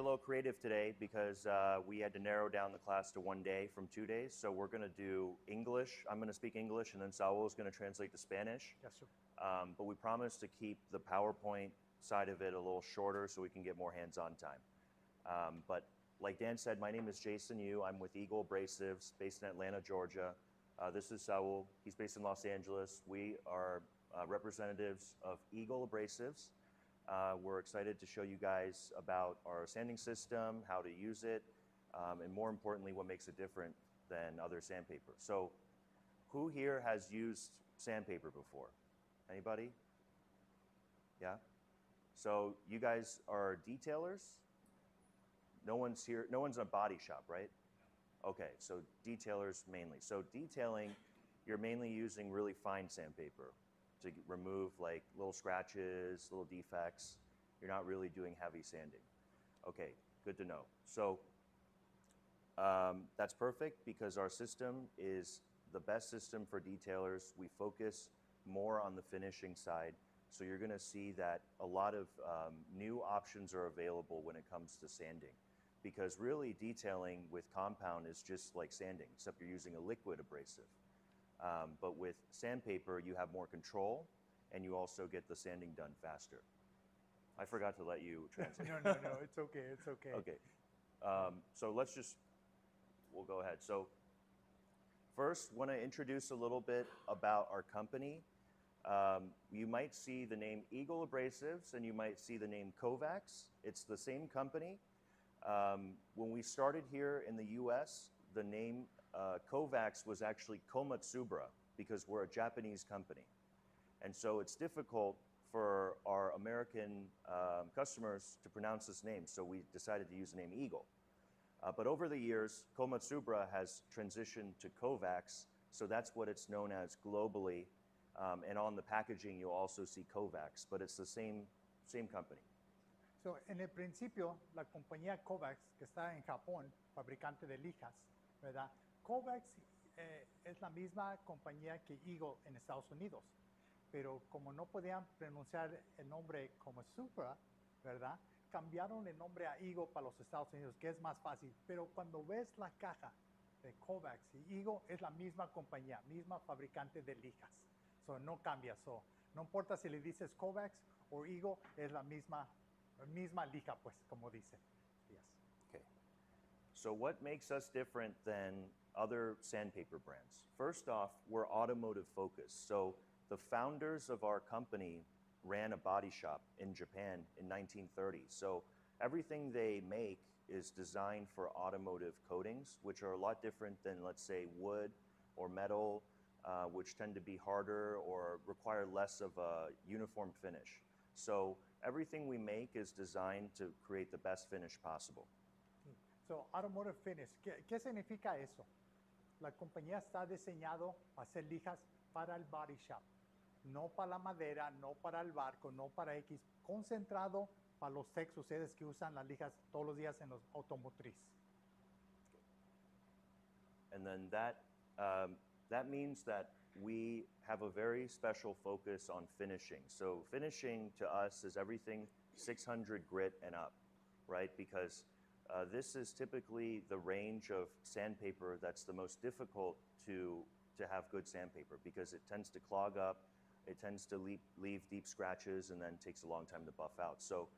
a little creative today because we had to narrow down the class to 1 day from 2 days. So we're going to do English. I'm going to speak English, and then Saul is going to translate to Spanish. Yes, sir. But we promise to keep the PowerPoint side of it a little shorter so we can get more hands-on time. But like Dan said, my name is Jason Yu. I'm with Eagle Abrasives, based in Atlanta, Georgia. This is Saul. He's based in Los Angeles. We are representatives of Eagle Abrasives. We're excited to show you guys about our sanding system, how to use it, and more importantly, what makes it different than other sandpaper. So who here has used sandpaper before? Anybody? Yeah? So you guys are detailers? No one's here, no one's in a body shop, right? Okay, so detailers mainly. So detailing, you're mainly using really fine sandpaper to remove like little scratches, little defects. You're not really doing heavy sanding. Okay, good to know. So that's perfect because our system is the best system for detailers. We focus more on the finishing side. So you're gonna see that a lot of new options are available when it comes to sanding. Because really detailing with compound is just like sanding, except you're using a liquid abrasive. But with sandpaper, you have more control, and you also get the sanding done faster. I forgot to let you translate. No, it's okay, it's okay. Okay, so we'll go ahead. So first, want to introduce a little bit about our company. You might see the name Eagle Abrasives, and you might see the name Kovacs. It's the same company. When we started here in the US, the name Kovacs was actually Komatsubra because we're a Japanese company. And so it's difficult for our American customers to pronounce this name, so we decided to use the name Eagle. But over the years, Komatsubra has transitioned to Kovacs, so that's what it's known as globally. And on the packaging, you'll also see Kovacs, but it's the same company. So, en el principio, la compañía Kovacs, que está en Japón, fabricante de lijas, ¿verdad? Kovacs es la misma compañía que Eagle en Estados Unidos, pero como no podían pronunciar el nombre como Supra, ¿verdad? Cambiaron el nombre a Eagle para los Estados Unidos, que es más fácil. Pero cuando ves la caja de Kovacs y Eagle, es la misma compañía, misma fabricante de lijas. So, no cambia. So, no importa si le dices Kovacs o Eagle, es la misma lija, pues, como dice. Yes. Okay. So what makes us different than other sandpaper brands? First off, we're automotive focused. So the founders of our company ran a body shop in Japan in 1930. So everything they make is designed for automotive coatings, which are a lot different than, let's say, wood or metal, which tend to be harder or require less of a uniform finish. So everything we make is designed to create the best finish possible. So, automotive finish, ¿qué significa eso? La compañía está diseñado para hacer lijas para el body shop, no para la madera, no para el barco, no para X, concentrado para los techs, ustedes que usan las lijas todos los días en los automotriz. And then that means that we have a very special focus on finishing. So finishing to us is everything 600 grit and up, right? Because this is typically the range of sandpaper that's the most difficult to have good sandpaper because it tends to clog up, it tends to leave deep scratches, and then takes a long time to buff out. So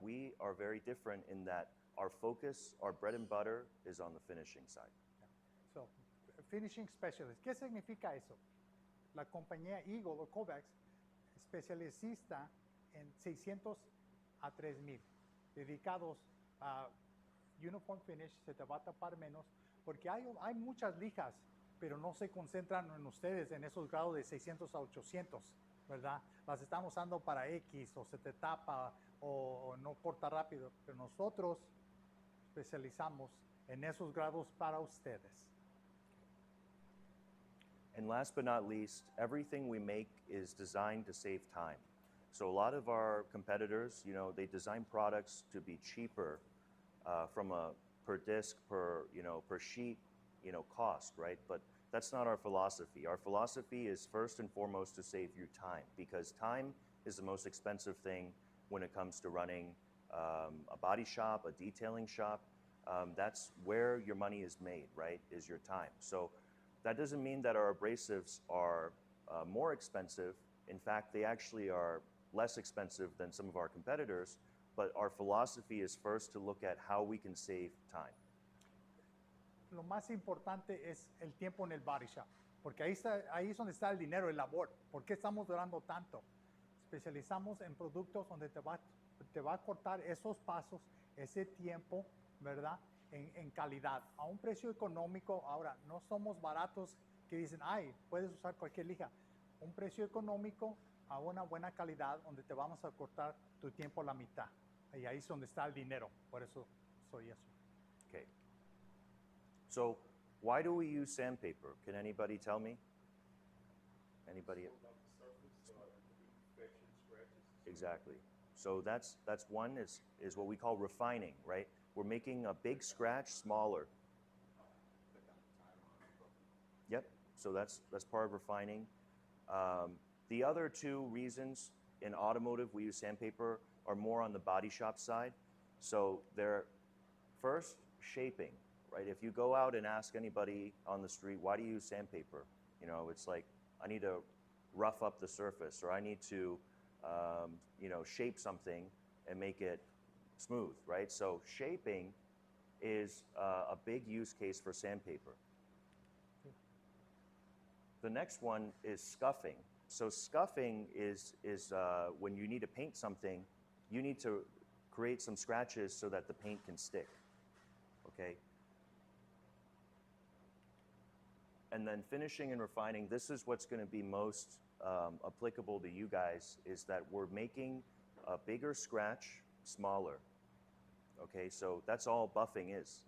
we are very different in that our focus, our bread and butter is on the finishing side. So, finishing specialist, ¿qué significa eso? La compañía Eagle o Kovacs especialista en 600 a 3000, dedicados a uniform finish, se te va a tapar menos, porque hay muchas lijas, pero no se concentran en ustedes en esos grados de 600 a 800, ¿verdad? Las estamos usando para X, o se te tapa, o no corta rápido, pero nosotros especializamos en esos grados para ustedes. And last but not least, everything we make is designed to save time. So a lot of our competitors, they design products to be cheaper from a per disc, per sheet, cost, right? But that's not our philosophy. Our philosophy is first and foremost to save you time, because time is the most expensive thing when it comes to running a body shop, a detailing shop. That's where your money is made, right? Is your time. So that doesn't mean that our abrasives are more expensive. In fact, they actually are less expensive than some of our competitors, but our philosophy is first to look at how we can save time. Lo más importante es el tiempo en el body shop, porque ahí es donde está el dinero, el labor. ¿Por qué estamos durando tanto? Especializamos en productos donde te va a cortar esos pasos, ese tiempo, ¿verdad? En calidad, a un precio económico. Ahora, no somos baratos que dicen, ay, puedes usar cualquier lija. Un precio económico a una buena calidad donde te vamos a cortar tu tiempo a la mitad. Y ahí es donde está el dinero. Por eso soy eso. Okay. So why do we use sandpaper? Can anybody tell me? Anybody? Exactly. So that's one is what we call refining, right? We're making a big scratch smaller. Yep. So that's part of refining. The other two reasons in automotive we use sandpaper are more on the body shop side. So they're first shaping, right? If you go out and ask anybody on the street, why do you use sandpaper? You know, it's like, I need to rough up the surface, or I need to, you know, shape something and make it smooth, right? So shaping is a big use case for sandpaper. The next one is scuffing. So scuffing is when you need to paint something, you need to create some scratches so that the paint can stick, okay? And then finishing and refining, this is what's going to be most applicable to you guys, is that we're making a bigger scratch smaller, okay? So that's all buffing is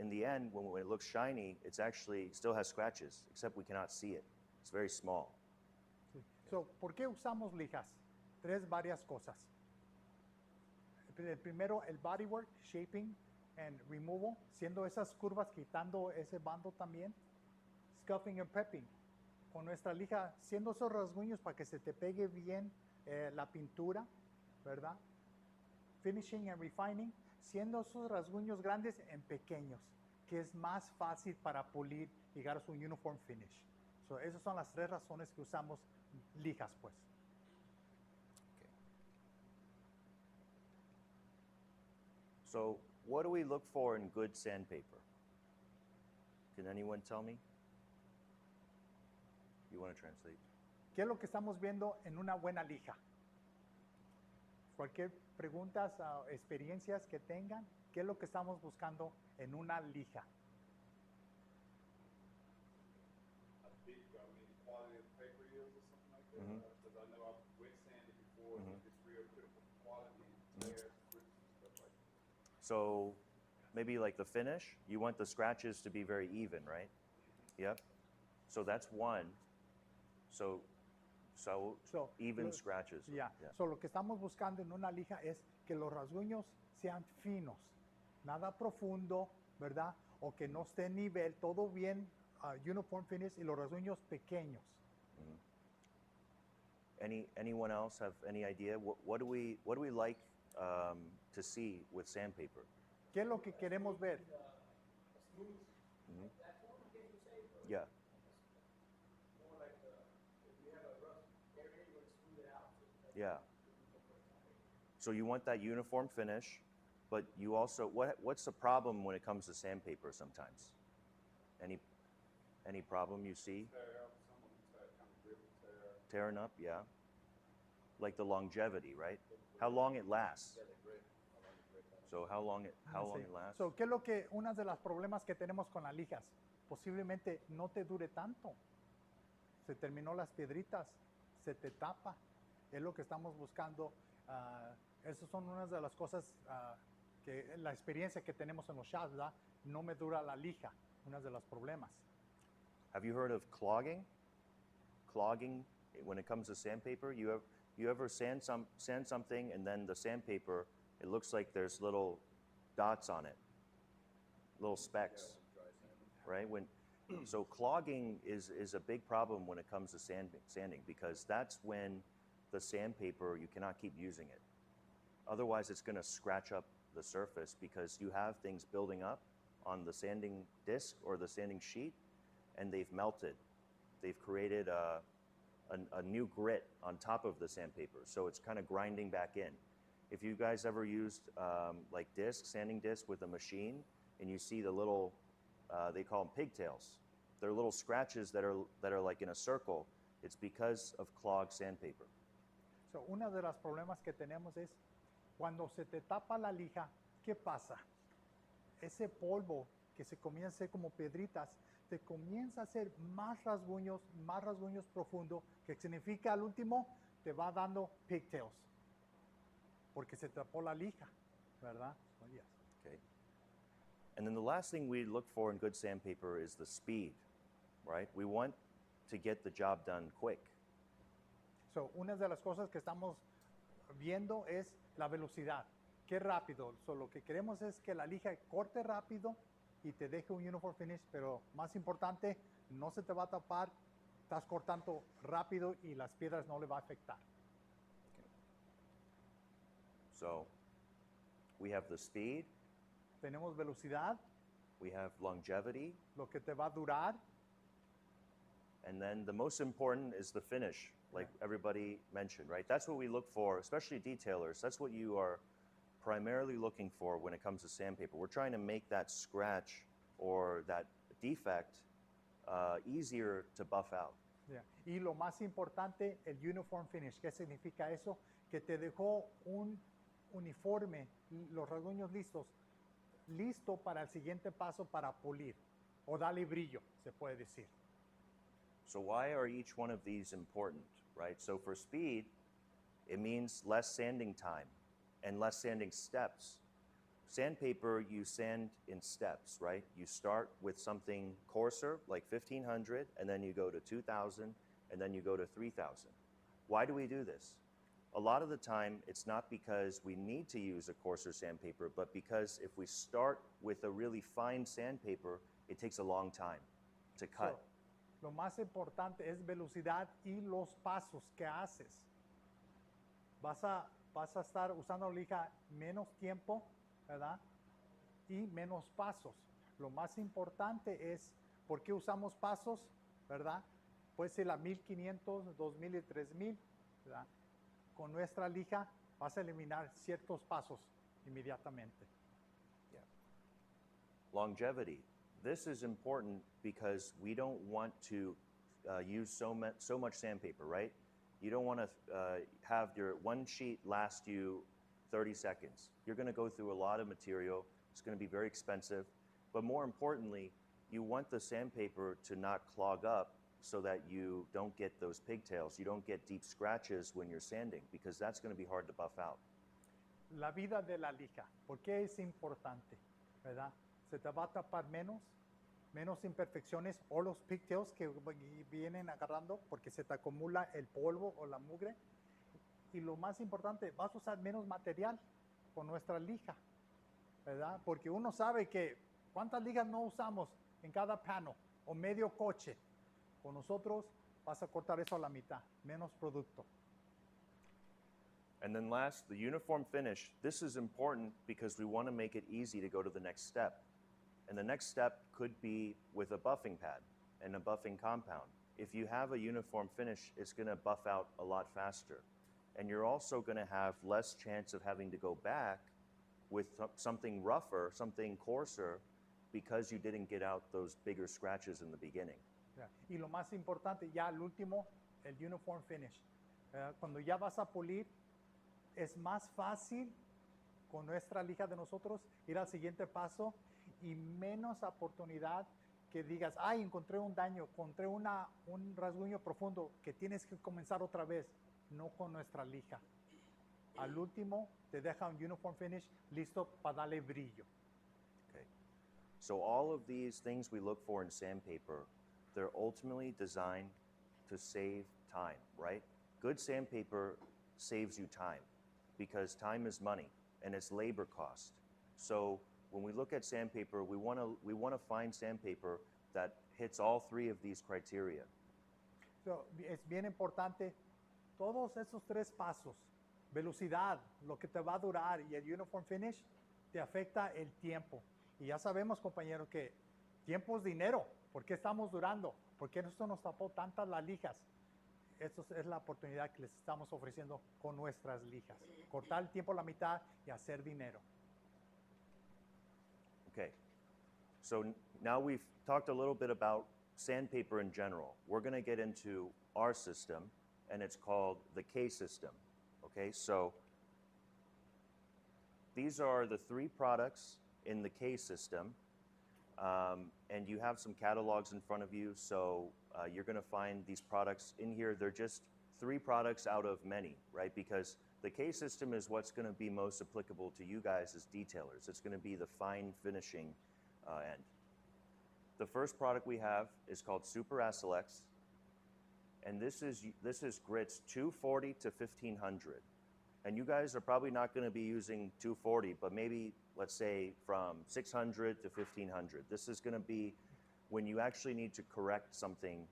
in the end, when it looks shiny, it's actually still has scratches, except we cannot see it. It's very small. Sí. So, ¿por qué usamos lijas? Varias cosas. El primero, el bodywork, shaping and removal, siendo esas curvas, quitando ese bando también. Scuffing and prepping, con nuestra lija, siendo esos rasguños para que se te pegue bien la pintura, ¿verdad? Finishing and refining, siendo esos rasguños grandes en pequeños, que es más fácil para pulir y llegar a su uniform finish. So, esas son las tres razones que usamos lijas, pues. Okay. So, what do we look for in good sandpaper? Can anyone tell me? You want to translate? ¿Qué es lo que estamos viendo en una buena lija? Cualquier preguntas o experiencias que tengan, ¿qué es lo que estamos buscando en una lija? Quality of paper yields or something like that. Because I know I've wet sanded before. It's real critical quality, layers, grips, and stuff like that. So, maybe like the finish, you want the scratches to be very even, right? Yep. So that's one. So even scratches. Yeah. So, lo que estamos buscando en una lija es que los rasguños sean finos, nada profundo, ¿verdad? O que no esté en nivel, todo bien uniform finish y los rasguños pequeños. Anyone else have any idea? What do we like to see with sandpaper? ¿Qué es lo que queremos ver? Yeah. Yeah. So you want that uniform finish, but you also, what's the problem when it comes to sandpaper sometimes? Any problem you see? Tear up, some of them kind of grip and tear. Tearing up, yeah. Like the longevity, right? How long it lasts. So how long it lasts? So, ¿qué es lo que, una de los problemas que tenemos con las lijas? Posiblemente no te dure tanto. Se terminó las piedritas, se te tapa. Es lo que estamos buscando. Esas son unas de las cosas que la experiencia que tenemos en los shops, ¿verdad? No me dura la lija, uno de los problemas. Have you heard of clogging? Clogging when it comes to sandpaper? You ever sand something and then the sandpaper, it looks like there's little dots on it, little specks, right? So clogging is a big problem when it comes to sanding because that's when the sandpaper, you cannot keep using it. Otherwise, it's going to scratch up the surface because you have things building up on the sanding disc or the sanding sheet, and they've melted. They've created a new grit on top of the sandpaper, so it's kind of grinding back in. If you guys ever used like sanding disc with a machine, and you see the little, they call them pigtails. They're little scratches that are like in a circle. It's because of clogged sandpaper. So, uno de los problemas que tenemos es cuando se te tapa la lija, ¿qué pasa? Ese polvo que se comienza a hacer como piedritas, te comienza a hacer más rasguños profundos, que significa al último te va dando pigtails, porque se tapó la lija, ¿verdad? Oh, yes. Okay. And then the last thing we look for in good sandpaper is the speed, right? We want to get the job done quick. So, una de las cosas que estamos viendo es la velocidad. Qué rápido. So, lo que queremos es que la lija corte rápido y te deje un uniform finish, pero más importante, no se te va a tapar, estás cortando rápido y las piedras no le va a afectar. Okay. So, we have the speed, Tenemos velocidad, we have longevity, lo que te va a durar, and then the most important is the finish, like everybody mentioned, right? That's what we look for, especially detailers. That's what you are primarily looking for when it comes to sandpaper. We're trying to make that scratch or that defect easier to buff out. yeah. Y lo más importante, el uniform finish. ¿Qué significa eso? Que te dejó un uniforme, los rasguños listo para el siguiente paso para pulir o darle brillo, se puede decir. So why are each one of these important, right? So for speed, it means less sanding time and less sanding steps. Sandpaper, you sand in steps, right? You start with something coarser, like 1500, and then you go to 2000, and then you go to 3000. Why do we do this? A lot of the time, it's not because we need to use a coarser sandpaper, but because if we start with a really fine sandpaper, it takes a long time to cut. So, lo más importante es velocidad y los pasos que haces. Vas a estar usando lija menos tiempo, ¿verdad? Y menos pasos. Lo más importante es por qué usamos pasos, ¿verdad? Puede ser la 1500, 2000 y 3000, ¿verdad? Con nuestra lija vas a eliminar ciertos pasos inmediatamente. Yeah. Longevity. This is important because we don't want to use so much sandpaper, right? You don't want to have your one sheet last you 30 seconds. You're going to go through a lot of material. It's going to be very expensive. But more importantly, you want the sandpaper to not clog up so that you don't get those pigtails. You don't get deep scratches when you're sanding because that's going to be hard to buff out. La vida de la lija, ¿por qué es importante? ¿Verdad? Se te va a tapar menos imperfecciones o los pigtails que vienen agarrando porque se te acumula el polvo o la mugre. Y lo más importante, vas a usar menos material con nuestra lija, ¿verdad? Porque uno sabe que cuántas lijas no usamos en cada panel o medio coche. Con nosotros vas a cortar eso a la mitad, menos producto. And then last, the uniform finish. This is important because we want to make it easy to go to the next step. And the next step could be with a buffing pad and a buffing compound. If you have a uniform finish, it's going to buff out a lot faster. And you're also going to have less chance of having to go back with something rougher, something coarser, because you didn't get out those bigger scratches in the beginning. Yeah. Y lo más importante, ya al último, el uniform finish. Cuando ya vas a pulir, es más fácil con nuestra lija de nosotros ir al siguiente paso y menos oportunidad que digas, ay, encontré un daño, encontré un rasguño profundo que tienes que comenzar otra vez, no con nuestra lija. Al último te deja un uniform finish listo para darle brillo. Okay. So all of these things we look for in sandpaper, they're ultimately designed to save time, right? Good sandpaper saves you time because time is money and it's labor cost. So when we look at sandpaper, we want to find sandpaper that hits all three of these criteria. So, es bien importante todos esos tres pasos, velocidad, lo que te va a durar y el uniform finish te afecta el tiempo. Y ya sabemos, compañeros, que tiempo es dinero. ¿Por qué estamos durando? ¿Por qué esto nos tapó tantas las lijas? Esta es la oportunidad que les estamos ofreciendo con nuestras lijas. Cortar el tiempo a la mitad y hacer dinero. Okay. So now we've talked a little bit about sandpaper in general. We're going to get into our system, and it's called the K system. Okay, so these are the 3 products in the K system, and you have some catalogs in front of you, so you're going to find these products in here. They're just 3 products out of many, right? Because the K system is what's going to be most applicable to you guys as detailers. It's going to be the fine finishing end. The first product we have is called Super Acelex, and this is grits 240 to 1500. And you guys are probably not going to be using 240, but maybe let's say from 600 to 1500. This is going to be when you actually need to correct something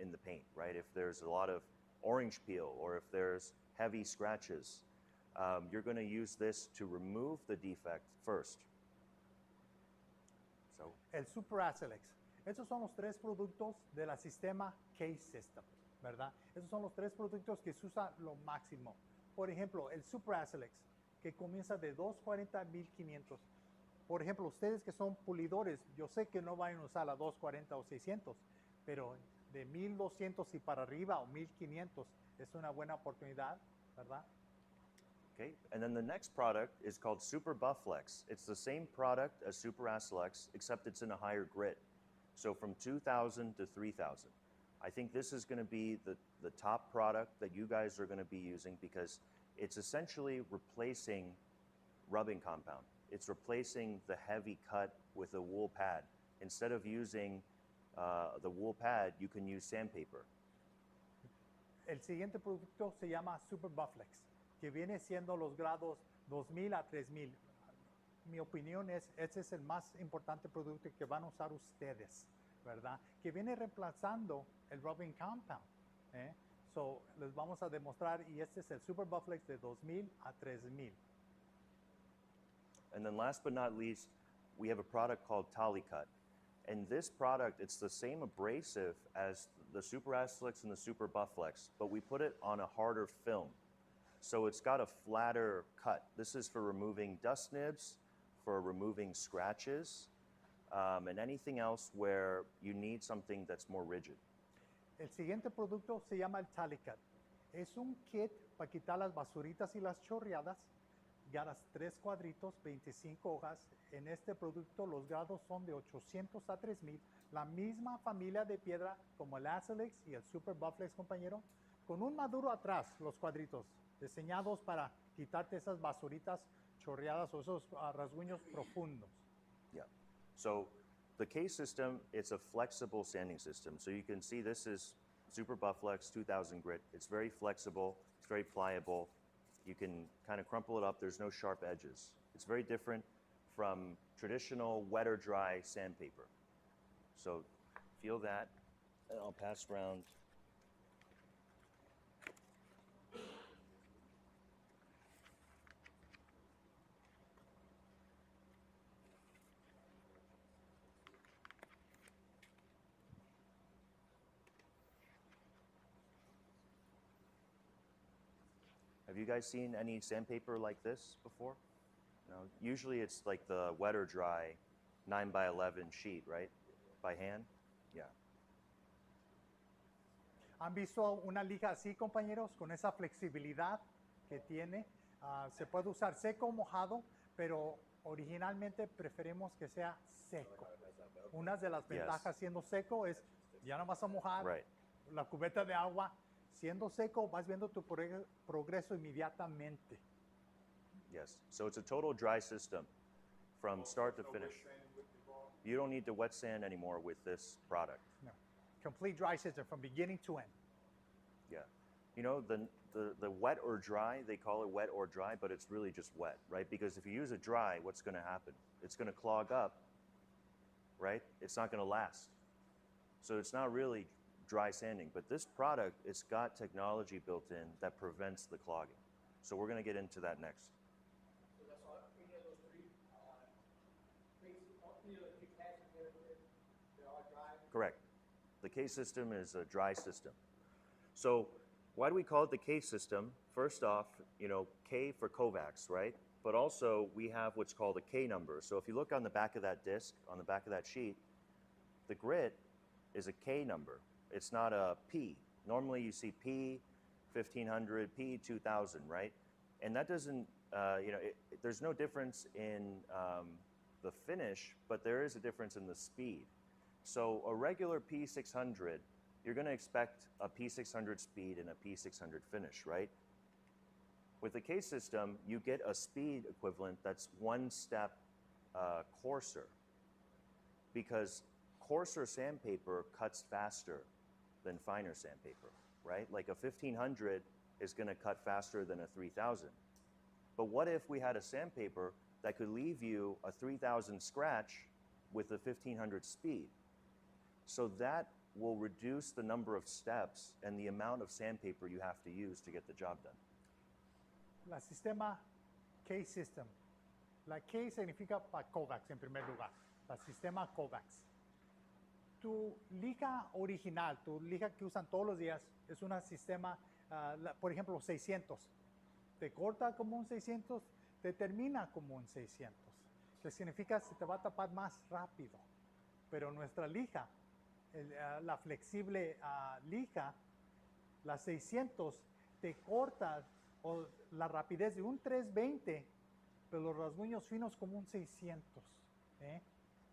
in the paint, right? If there's a lot of orange peel or if there's heavy scratches, you're going to use this to remove the defect first. So, El Super Acelex. Estos son los 3 productos de la sistema K-System, ¿verdad? Estos son los 3 productos que se usa lo máximo. Por ejemplo, el Super Acelex, que comienza de 240 a 1500. Por ejemplo, ustedes que son pulidores, yo sé que no van a usar la 240 o 600, pero de 1200 y para arriba o 1500 es una buena oportunidad, ¿verdad? okay, and then the next product is called Super Bufflex. It's the same product as Super Acelex, except it's in a higher grit. So from 2000 to 3000. I think this is going to be the top product that you guys are going to be using because it's essentially replacing rubbing compound. It's replacing the heavy cut with a wool pad. Instead of using the wool pad, you can use sandpaper. El siguiente producto se llama Super Bufflex, que viene siendo los grados 2000 a 3000. Mi opinión es, este es el más importante producto que van a usar ustedes, ¿verdad? Que viene reemplazando el rubbing compound. So, les vamos a demostrar, y este es el Super Bufflex de 2000 a 3000. And then last but not least, we have a product called Talicut. And this product, it's the same abrasive as the Super Acelex and the Super Bufflex, but we put it on a harder film. So it's got a flatter cut. This is for removing dust nibs, for removing scratches, and anything else where you need something that's more rigid. El siguiente producto se llama el Talicut. Es un kit para quitar las basuritas y las chorreadas. Ganas 3 cuadritos, 25 hojas. En este producto los grados son de 800 a 3000. La misma familia de piedra como el Acelex y el Super Bufflex, compañero. Con un maduro atrás, los cuadritos. Diseñados para quitarte esas basuritas chorreadas o esos rasguños profundos. Yeah. So the K system, it's a flexible sanding system. So you can see this is Super Bufflex 2000 grit. It's very flexible. It's very pliable. You can kind of crumple it up. There's no sharp edges. It's very different from traditional wet or dry sandpaper. So feel that, and I'll pass around. Have you guys seen any sandpaper like this before? No, usually it's like the wet or dry 9x11 sheet, right? By hand? Yeah. ¿Han visto una lija así, compañeros? Con esa flexibilidad que tiene. Se puede usar seco o mojado, pero originalmente preferimos que sea seco. Una de las ventajas siendo seco es, ya no vas a mojar la cubeta de agua. Siendo seco, vas viendo tu progreso inmediatamente. Yes, so it's a total dry system from start to finish. You don't need to wet sand anymore with this product. No. Complete dry system from beginning to end. Yeah. You know, the wet or dry, they call it wet or dry, but it's really just wet, right? Because if you use it dry, what's going to happen? It's going to clog up, right? It's not going to last. So it's not really dry sanding, but this product, it's got technology built in that prevents the clogging. So we're going to get into that next. So that's all, any of those three, basic, any of the three classes there, they're all dry? Correct. The K system is a dry system. So why do we call it the K system? First off, you know, K for Kovacs, right? But also we have what's called a K number. So if you look on the back of that disc, on the back of that sheet, the grit is a K number. It's not a P. Normally you see P 1500, P 2000, right? And that doesn't, you know, there's no difference in the finish, but there is a difference in the speed. So a regular P600, you're going to expect a P600 speed and a P600 finish, right? With the K system, you get a speed equivalent that's one step coarser, because coarser sandpaper cuts faster than finer sandpaper, right? Like a 1500 is going to cut faster than a 3000. But what if we had a sandpaper that could leave you a 3000 scratch with a 1500 speed? So that will reduce the number of steps and the amount of sandpaper you have to use to get the job done. La sistema K system. La K significa para Kovacs en primer lugar. La sistema Kovacs. Tu lija original, tu lija que usan todos los días, es una sistema, por ejemplo, 600. Te corta como un 600, te termina como un 600. Que significa se te va a tapar más rápido. Pero nuestra lija, la flexible lija, la 600, te corta la rapidez de un 320, pero los rasguños finos como un 600.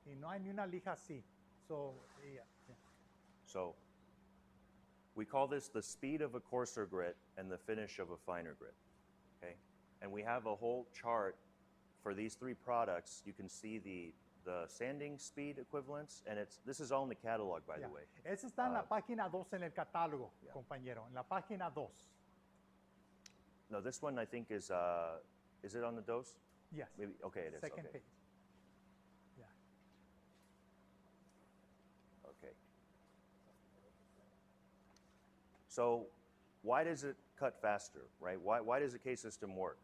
Y no hay ni una lija así. So, yeah. So we call this the speed of a coarser grit and the finish of a finer grit, okay? And we have a whole chart for these three products. You can see the sanding speed equivalents, and this is all in the catalog, by Yeah. the way. Ese está en la página 2 en el catálogo, Yeah. compañero. En la página 2. No, this one I think is it on the dose? Yes. Maybe, okay, it is, Second okay. page. Yeah. Okay. So why does it cut faster, right? Why does the K system work?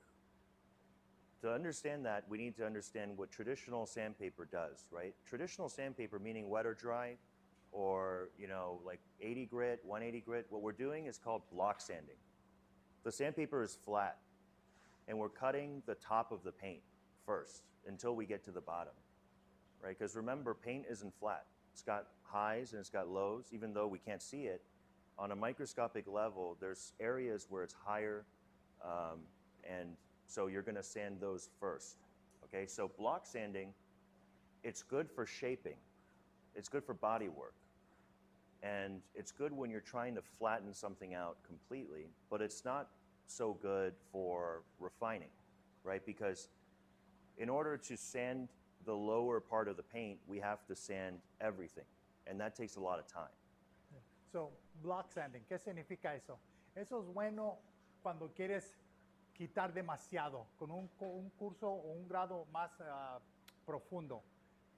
To understand that, we need to understand what traditional sandpaper does, right? Traditional sandpaper, meaning wet or dry, or, you know, like 80 grit, 180 grit, what we're doing is called block sanding. The sandpaper is flat, and we're cutting the top of the paint first until we get to the bottom, right? Because remember, paint isn't flat. It's got highs and it's got lows, even though we can't see it. On a microscopic level, there's areas where it's higher, and so you're going to sand those first, okay? So block sanding, it's good for shaping. It's good for body work. And it's good when you're trying to flatten something out completely, but it's not so good for refining, right? Because in order to sand the lower part of the paint, we have to sand everything, and that takes a lot of time. So, block sanding, ¿qué significa eso? Eso es bueno cuando quieres quitar demasiado, con un curso o un grado más profundo,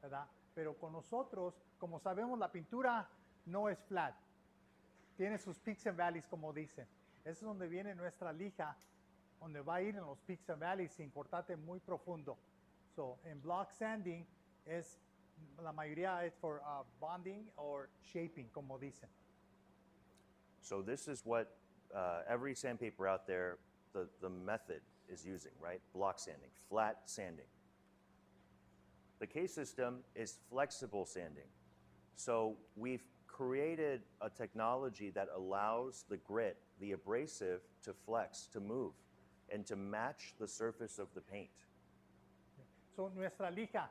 ¿verdad? Pero con nosotros, como sabemos, la pintura no es flat. Tiene sus peaks and valleys, como dicen. Eso es donde viene nuestra lija, donde va a ir en los peaks and valleys sin cortarte muy profundo. So, en block sanding, la mayoría es for bonding or shaping, como dicen. So this is what every sandpaper out there, the method is using, right? Block sanding, flat sanding. The K system is flexible sanding. So we've created a technology that allows the grit, the abrasive, to flex, to move, and to match the surface of the paint. So, nuestra lija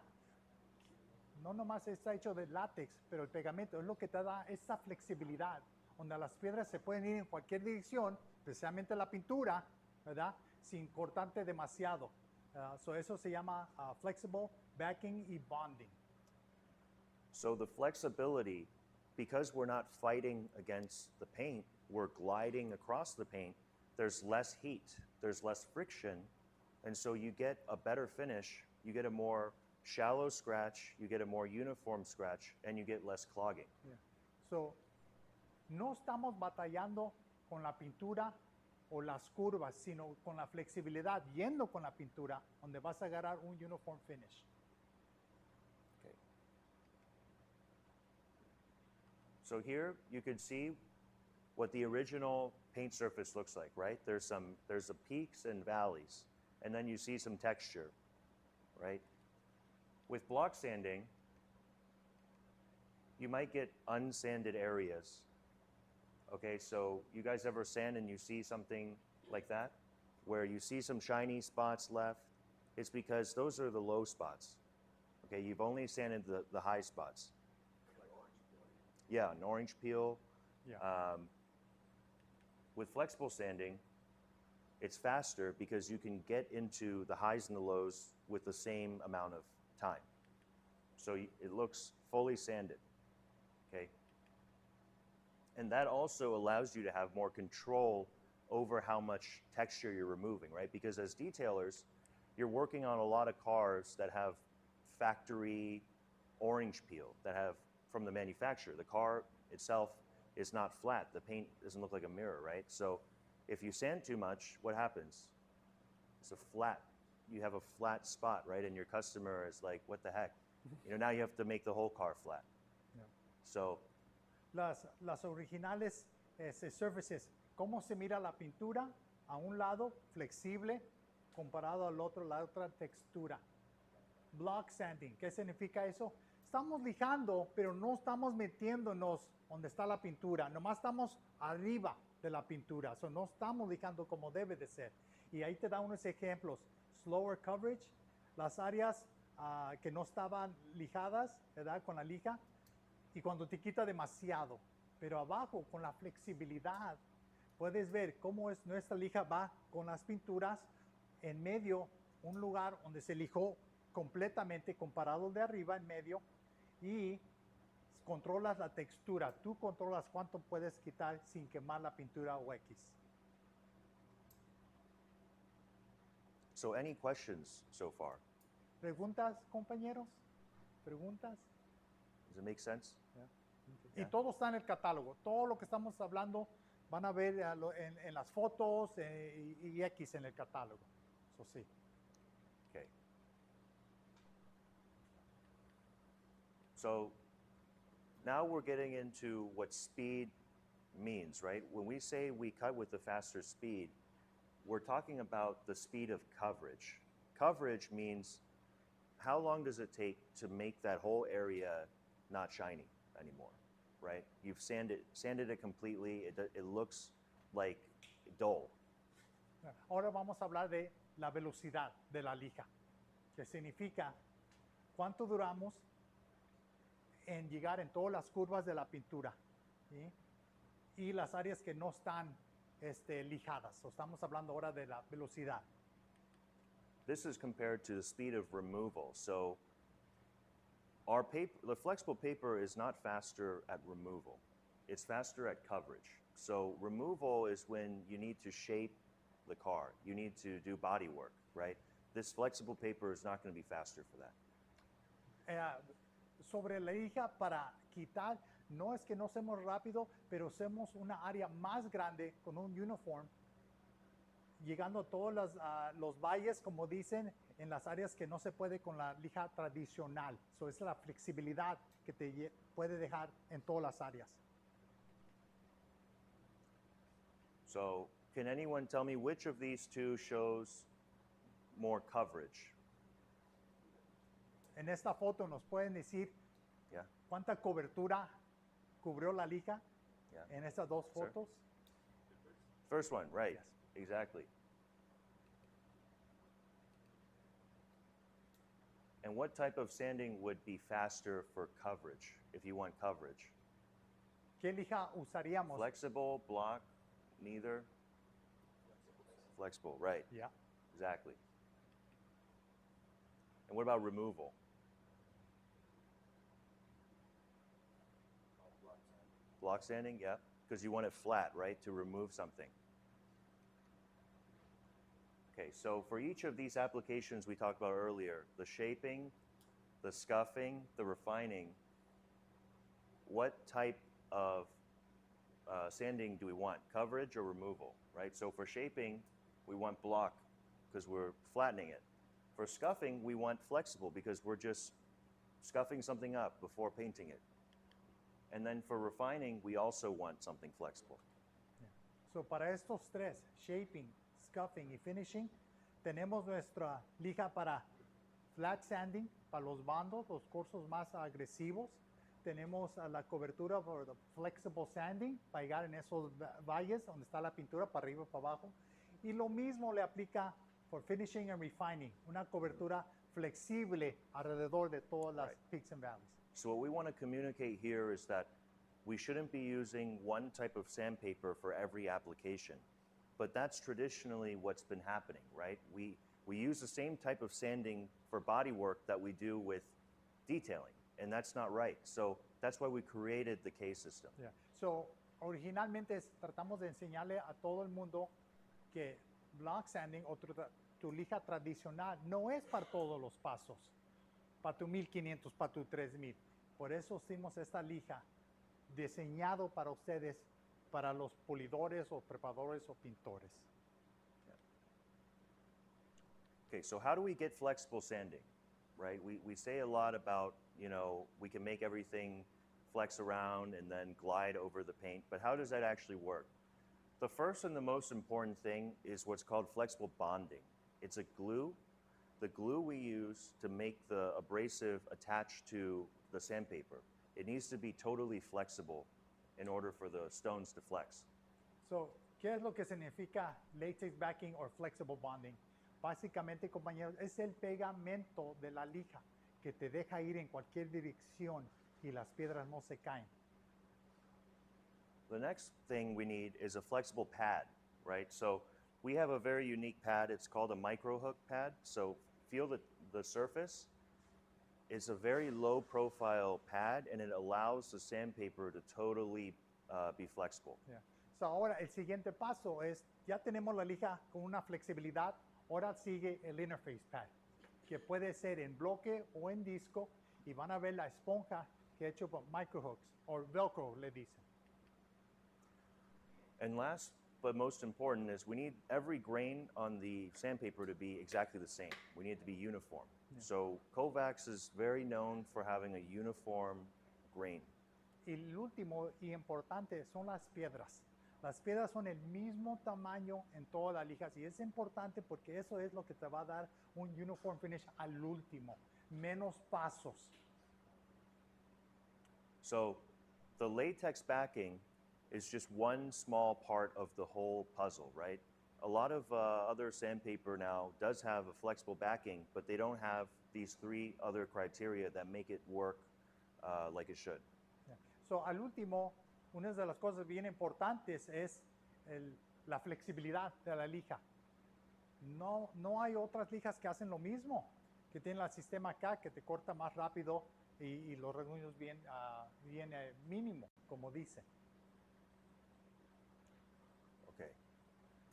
no nomás está hecho de látex, pero el pegamento es lo que te da esa flexibilidad, donde las piedras se pueden ir en cualquier dirección, especialmente la pintura, ¿verdad? Sin cortarte demasiado. So eso se llama flexible backing y bonding. So the flexibility, because we're not fighting against the paint, we're gliding across the paint, there's less heat, there's less friction, and so you get a better finish, you get a more shallow scratch, you get a more uniform scratch, and you get less clogging. Yeah. So, no estamos batallando con la pintura o las curvas, sino con la flexibilidad, yendo con la pintura, donde vas a agarrar un uniform finish. Okay. So here you can see what the original paint surface looks like, right? There's the peaks and valleys, and then you see some texture, right? With block sanding, you might get unsanded areas. Okay, so you guys ever sand and you see something like that, where you see some shiny spots left? It's because those are the low spots. Okay, you've only sanded the high spots. Yeah, an orange peel. Yeah. With flexible sanding, it's faster because you can get into the highs and the lows with the same amount of time. So it looks fully sanded, okay? And that also allows you to have more control over how much texture you're removing, right? Because as detailers, you're working on a lot of cars that have factory orange peel, that have from the manufacturer. The car itself is not flat. The paint doesn't look like a mirror, right? So if you sand too much, what happens? It's a flat, you have a flat spot, right? And your customer is like, what the heck? You know, now you have to make the whole car flat. Yeah. So Las originales surfaces, ¿cómo se mira la pintura? A un lado, flexible, comparado al otro, la otra textura. Block sanding, ¿qué significa eso? Estamos lijando, pero no estamos metiéndonos donde está la pintura, nomás estamos arriba de la pintura, so no estamos lijando como debe de ser. Y ahí te da unos ejemplos. Slower coverage, las áreas que no estaban lijadas, ¿verdad? Con la lija, y cuando te quita demasiado. Pero abajo, con la flexibilidad, puedes ver cómo es nuestra lija va con las pinturas en medio, un lugar donde se lijó completamente comparado de arriba en medio, y controlas la textura. Tú controlas cuánto puedes quitar sin quemar la pintura o X. So any questions so far? ¿Preguntas, compañeros? ¿Preguntas? Does it make sense? Y todo está en el catálogo. Todo lo que estamos hablando van a ver en las fotos y X en el catálogo. Eso sí. Okay. So now we're getting into what speed means, right? When we say we cut with the faster speed, we're talking about the speed of coverage. Coverage means how long does it take to make that whole area not shiny anymore, right? You've sanded it completely. It looks like dull. Ahora vamos a hablar de la velocidad de la lija, que significa cuánto duramos en llegar en todas las curvas de la pintura, ¿sí? Y las áreas que no están lijadas. So, estamos hablando ahora de la velocidad. This is compared to the speed of removal. So our paper, the flexible paper is not faster at removal. It's faster at coverage. So removal is when you need to shape the car. You need to do body work, right? This flexible paper is not going to be faster for that. Sobre la lija para quitar, no es que no hacemos rápido, pero hacemos una área más grande con un uniform, llegando a todos los valles, como dicen, en las áreas que no se puede con la lija tradicional. So, es la flexibilidad que te puede dejar en todas las áreas. So can anyone tell me which of these two shows more coverage? En esta foto nos pueden decir Yeah. cuánta cobertura cubrió la lija Yeah. en estas dos Sir? fotos. First one, right? Yes. Exactly. And what type of sanding would be faster for coverage, if you want coverage? ¿Qué lija usaríamos? Flexible, block, neither? Flexible, right, Yeah. exactly. And what about removal? Block sanding, yeah, because you want it flat, right, to remove something. Okay, so for each of these applications we talked about earlier, the shaping, the scuffing, the refining, what type of sanding do we want, coverage or removal? right? So for shaping, we want block because we're flattening it. For scuffing, we want flexible because we're just scuffing something up before painting it. And then for refining, we also want something flexible. So para estos tres, shaping, scuffing y finishing, tenemos nuestra lija para flat sanding, para los bandos, los cursos más agresivos. Tenemos la cobertura para flexible sanding, para llegar en esos valles donde está la pintura, para arriba y para abajo. Y lo mismo le aplica for finishing and refining, una cobertura flexible alrededor de todas las peaks and valleys. So what we want to communicate here is that we shouldn't be using one type of sandpaper for every application. But that's traditionally what's been happening, right? We use the same type of sanding for body work that we do with detailing, and that's not right. So that's why we created the K system. Yeah. So originalmente tratamos de enseñarle a todo el mundo que block sanding o tu lija tradicional no es para todos los pasos, para tu 1500, para tu 3000. Por eso hicimos esta lija diseñado para ustedes, para los pulidores o preparadores o pintores. Okay, so how do we get flexible sanding, right? We say a lot about, we can make everything flex around and then glide over the paint, but how does that actually work? The first and the most important thing is what's called flexible bonding. It's a glue. The glue we use to make the abrasive attach to the sandpaper, it needs to be totally flexible in order for the stones to flex. So, ¿qué es lo que significa latex backing or flexible bonding? Básicamente, compañeros, es el pegamento de la lija que te deja ir en cualquier dirección y las piedras no se caen. The next thing we need is a flexible pad, right? So we have a very unique pad. It's called a micro hook pad. So feel the surface. It's a very low profile pad and it allows the sandpaper to totally be flexible. Yeah. So ahora el siguiente paso es, ya tenemos la lija con una flexibilidad, ahora sigue el interface pad, que puede ser en bloque o en disco y van a ver la esponja que he hecho por micro hooks o velcro le dicen. And last but most important is we need every grain on the sandpaper to be exactly the same. We need it to be uniform. Yeah. So Kovacs is very known for having a uniform grain. Y el último y importante son las piedras. Las piedras son el mismo tamaño en todas las lijas y es importante porque eso es lo que te va a dar un uniform finish al último, menos pasos. So the latex backing is just one small part of the whole puzzle, right? A lot of other sandpaper now does have a flexible backing, but they don't have these three other criteria that make it work like it should. Yeah. So al último, una de las cosas bien importantes es la flexibilidad de la lija. No hay otras lijas que hacen lo mismo, que tienen el sistema acá que te corta más rápido y los rasguños bien mínimo, como dice. Okay.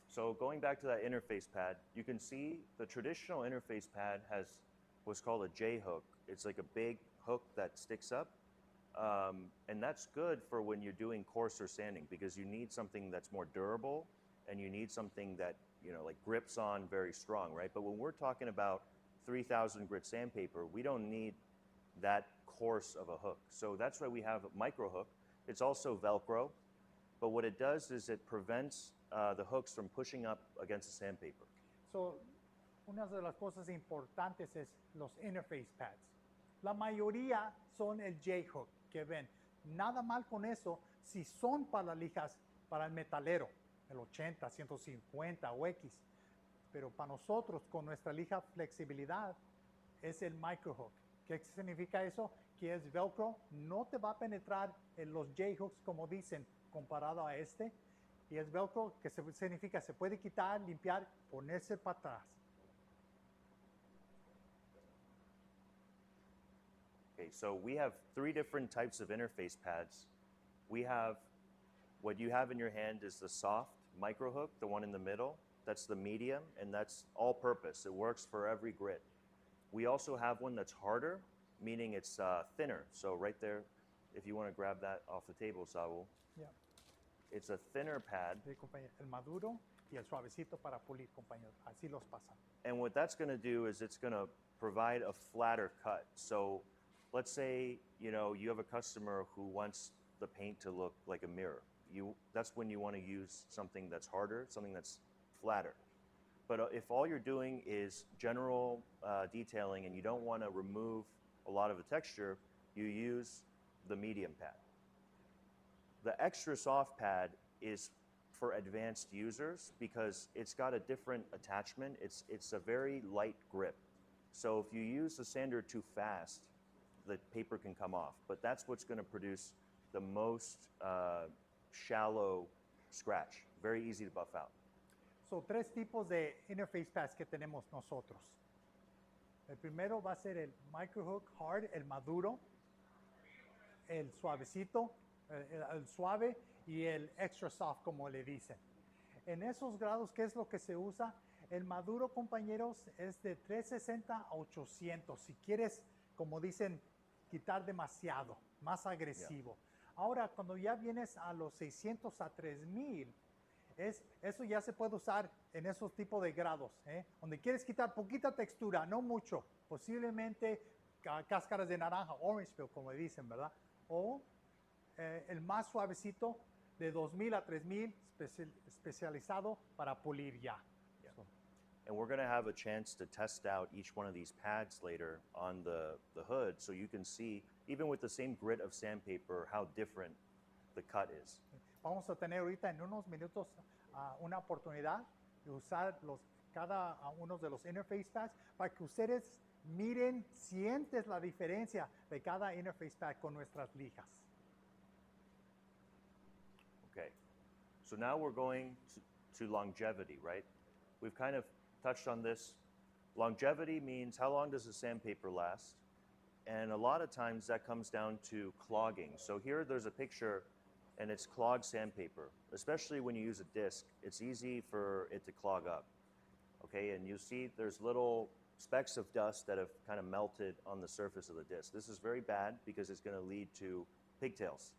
So going back to that interface pad, you can see the traditional interface pad has what's called a J hook. It's like a big hook that sticks up. And that's good for when you're doing coarser sanding because you need something that's more durable and you need something that, like grips on very strong, right? But when we're talking about 3000 grit sandpaper, we don't need that coarse of a hook. So that's why we have a micro hook. It's also Velcro, but what it does is it prevents the hooks from pushing up against the sandpaper. So, una de las cosas importantes es los interface pads. La mayoría son el J-hook que ven. Nada mal con eso si son para las lijas, para el metalero, el 80, 150 o X. Pero para nosotros, con nuestra lija flexibilidad, es el micro hook. ¿Qué significa eso? Que es Velcro, no te va a penetrar en los J-hooks como dicen, comparado a este. Y es Velcro que significa se puede quitar, limpiar, ponerse para atrás. Okay, so we have three different types of interface pads. We have, what you have in your hand is the soft micro hook, the one in the middle. That's the medium, and that's all purpose. It works for every grit. We also have one that's harder, meaning it's thinner. So right there, if you want to grab that off the table, Saul. Yeah. It's a thinner pad. Sí, compañero, el maduro y el suavecito para pulir, compañeros. Así los pasan. And what that's going to do is it's going to provide a flatter cut. So let's say, you know, you have a customer who wants the paint to look like a mirror. That's when you want to use something that's harder, something that's flatter. But if all you're doing is general detailing and you don't want to remove a lot of the texture, you use the medium pad. The extra soft pad is for advanced users because it's got a different attachment. It's a very light grip. So if you use the sander too fast, the paper can come off. But that's what's going to produce the most shallow scratch. Very easy to buff out. Son tres tipos de interface pads que tenemos nosotros. El primero va a ser el microhook hard, el maduro, el suavecito, el suave y el extra soft, como le dicen. En esos grados, ¿qué es lo que se usa? El maduro, compañeros, es de 360 a 800. Si quieres, como dicen, quitar demasiado, más agresivo. Ahora, cuando ya vienes a los 600 a 3000, eso ya se puede usar en esos tipos de grados, donde quieres quitar poquita textura, no mucho, posiblemente cáscaras de naranja, orange peel, como dicen, ¿verdad? O el más suavecito de 2000 a 3000, especializado para pulir ya. So, And we're going to have a chance to test out each one of these pads later on the hood so you can see, even with the same grit of sandpaper, how different the cut is. vamos a tener ahorita en unos minutos una oportunidad de usar cada uno de los interface pads para que ustedes miren, sientes la diferencia de cada interface pad con nuestras lijas. Okay, so now we're going to longevity, right? We've kind of touched on this. Longevity means how long does the sandpaper last? And a lot of times that comes down to clogging. So here there's a picture and it's clogged sandpaper. Especially when you use a disc, it's easy for it to clog up. Okay, and you see there's little specks of dust that have kind of melted on the surface of the disc. This is very bad because it's going to lead to pigtails.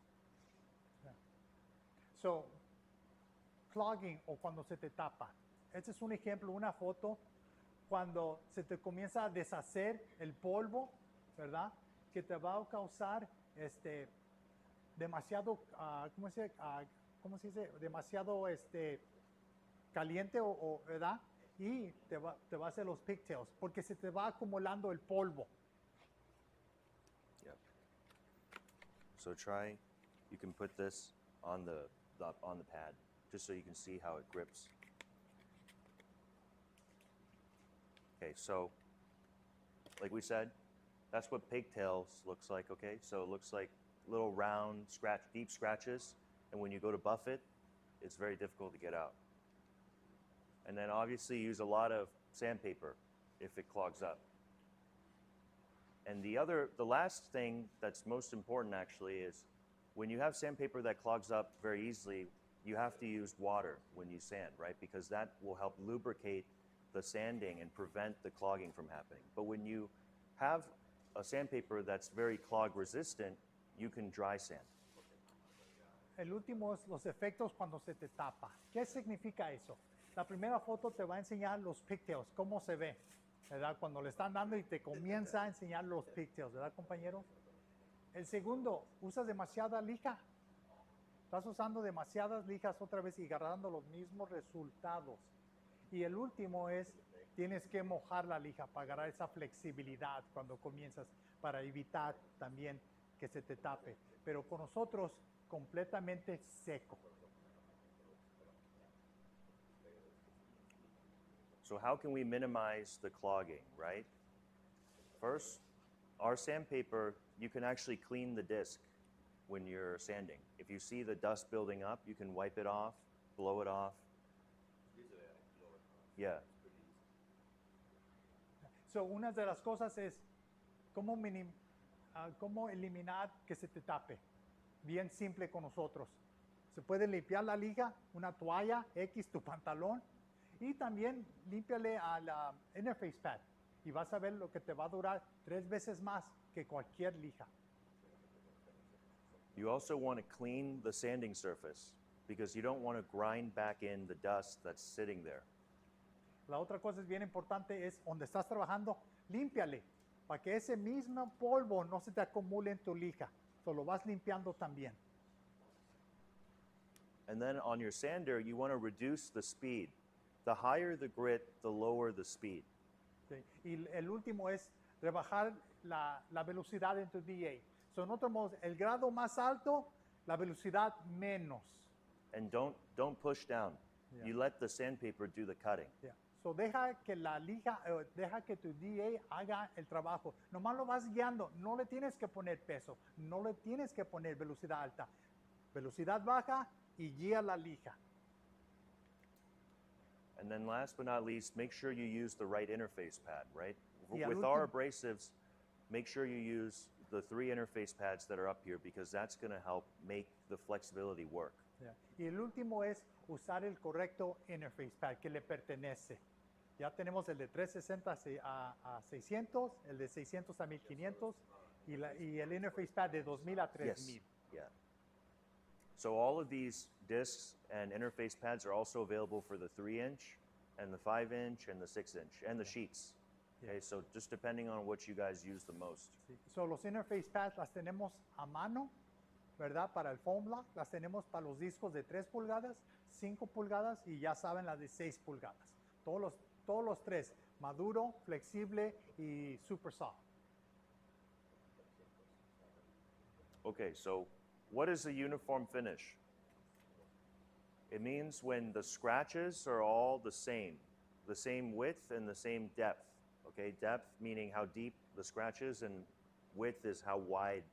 So, clogging o cuando se te tapa. Este es un ejemplo, una foto cuando se te comienza a deshacer el polvo, ¿verdad? Que te va a causar demasiado, ¿cómo se dice? Demasiado caliente, ¿verdad? Y te va a hacer los pigtails porque se te va acumulando el polvo. Yep. So you can put this on the pad just so you can see how it grips. Okay, so like we said, that's what pigtails looks like, okay? So it looks like little round deep scratches, and when you go to buff it, it's very difficult to get out. And then obviously use a lot of sandpaper if it clogs up. And the last thing that's most important actually is when you have sandpaper that clogs up very easily, you have to use water when you sand, right? Because that will help lubricate the sanding and prevent the clogging from happening. But when you have a sandpaper that's very clog resistant, you can dry sand. El último es los efectos cuando se te tapa. ¿Qué significa eso? La primera foto te va a enseñar los pigtails, cómo se ve, ¿verdad? Cuando le están dando y te comienza a enseñar los pigtails, ¿verdad, compañero? El segundo, usas demasiada lija. Estás usando demasiadas lijas otra vez y agarrando los mismos resultados. Y el último es, tienes que mojar la lija para agarrar esa flexibilidad cuando comienzas, para evitar también que se te tape. Pero con nosotros, completamente seco. So how can we minimize the clogging, right? First, our sandpaper, you can actually clean the disc when you're sanding. If you see the dust building up, you can wipe it off, blow it off. Yeah. So, una de las cosas es cómo eliminar que se te tape. Bien simple con nosotros. Se puede limpiar la liga, una toalla, tu pantalón, y también límpiale a la interface pad. Y vas a ver lo que te va a durar 3 veces más que cualquier lija. You also want to clean the sanding surface. because you don't want to grind back in the dust that's sitting there. La otra cosa es bien importante es donde estás trabajando, límpiale para que ese mismo polvo no se te acumule en tu lija. Lo vas limpiando también. And then on your sander, you want to reduce the speed. The higher the grit, the lower the speed. ¿Sí? Y el último es rebajar la velocidad en tu DA. So, en otro modo, el grado más alto, la velocidad menos. And don't push down. Yeah. You let the sandpaper do the cutting. Yeah. So, deja que la lija, deja que tu DA haga el trabajo. Nomás lo vas guiando. No le tienes que poner peso. No le tienes que poner velocidad alta. Velocidad baja y guía la lija. And then last but not least, make sure you use the right interface pad, right? Y al With our último- abrasives, make sure you use the 3 interface pads that are up here because that's going to help make the flexibility work. Yeah. Y el último es usar el correcto interface pad que le pertenece. Ya tenemos el de 360 a 600, el de 600 a 1500 y el interface pad de 2000 a 3000. Yes. Yeah. So all of these discs and interface pads are also available for the 3-inch and the 5-inch and the 6-inch and the sheets. Okay, Yeah. so just depending on what you guys use the most. Sí. So, los interface pads las tenemos a mano, ¿verdad? Para el foam block, las tenemos para los discos de 3 pulgadas, 5 pulgadas y ya saben las de 6 pulgadas. Todos los tres, maduro, flexible y super soft. Okay, so what is a uniform finish? It means when the scratches are all the same width and the same depth. Okay, depth meaning how deep the scratches and width is how wide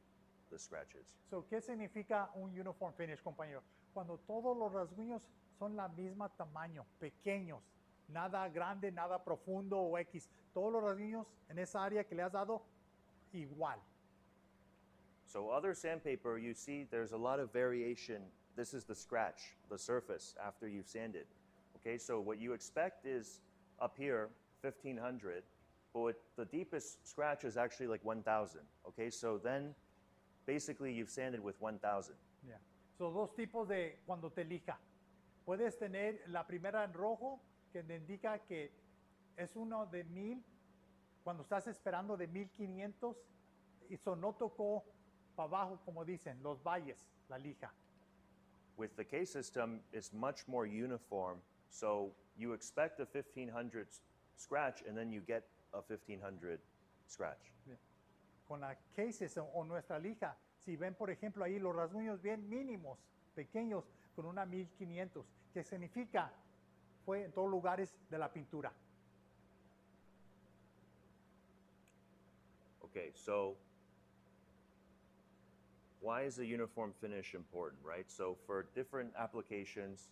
the scratches. So, ¿qué significa un uniform finish, compañero? Cuando todos los rasguños son la misma tamaño, pequeños, nada grande, nada profundo o X. Todos los rasguños en esa área que le has dado, igual. So other sandpaper, you see there's a lot of variation. This is the scratch, the surface after you've sanded. Okay, so what you expect is up here, 1500, but the deepest scratch is actually like 1000. Okay, so then basically you've sanded with 1000. Yeah. Son dos tipos de cuando te lija. Puedes tener la primera en rojo, que te indica que es uno de 1000, cuando estás esperando de 1500, y eso no tocó para abajo, como dicen, los valles, la lija. With the K system, it's much more uniform. So you expect a 1500 scratch and then you get a 1500 scratch. Bien. Con la cases o nuestra lija, si ven por ejemplo ahí los rasguños bien mínimos, pequeños, con una 1500, que significa fue en todos lugares de la pintura. Okay, so why is a uniform finish important, right? So for different applications,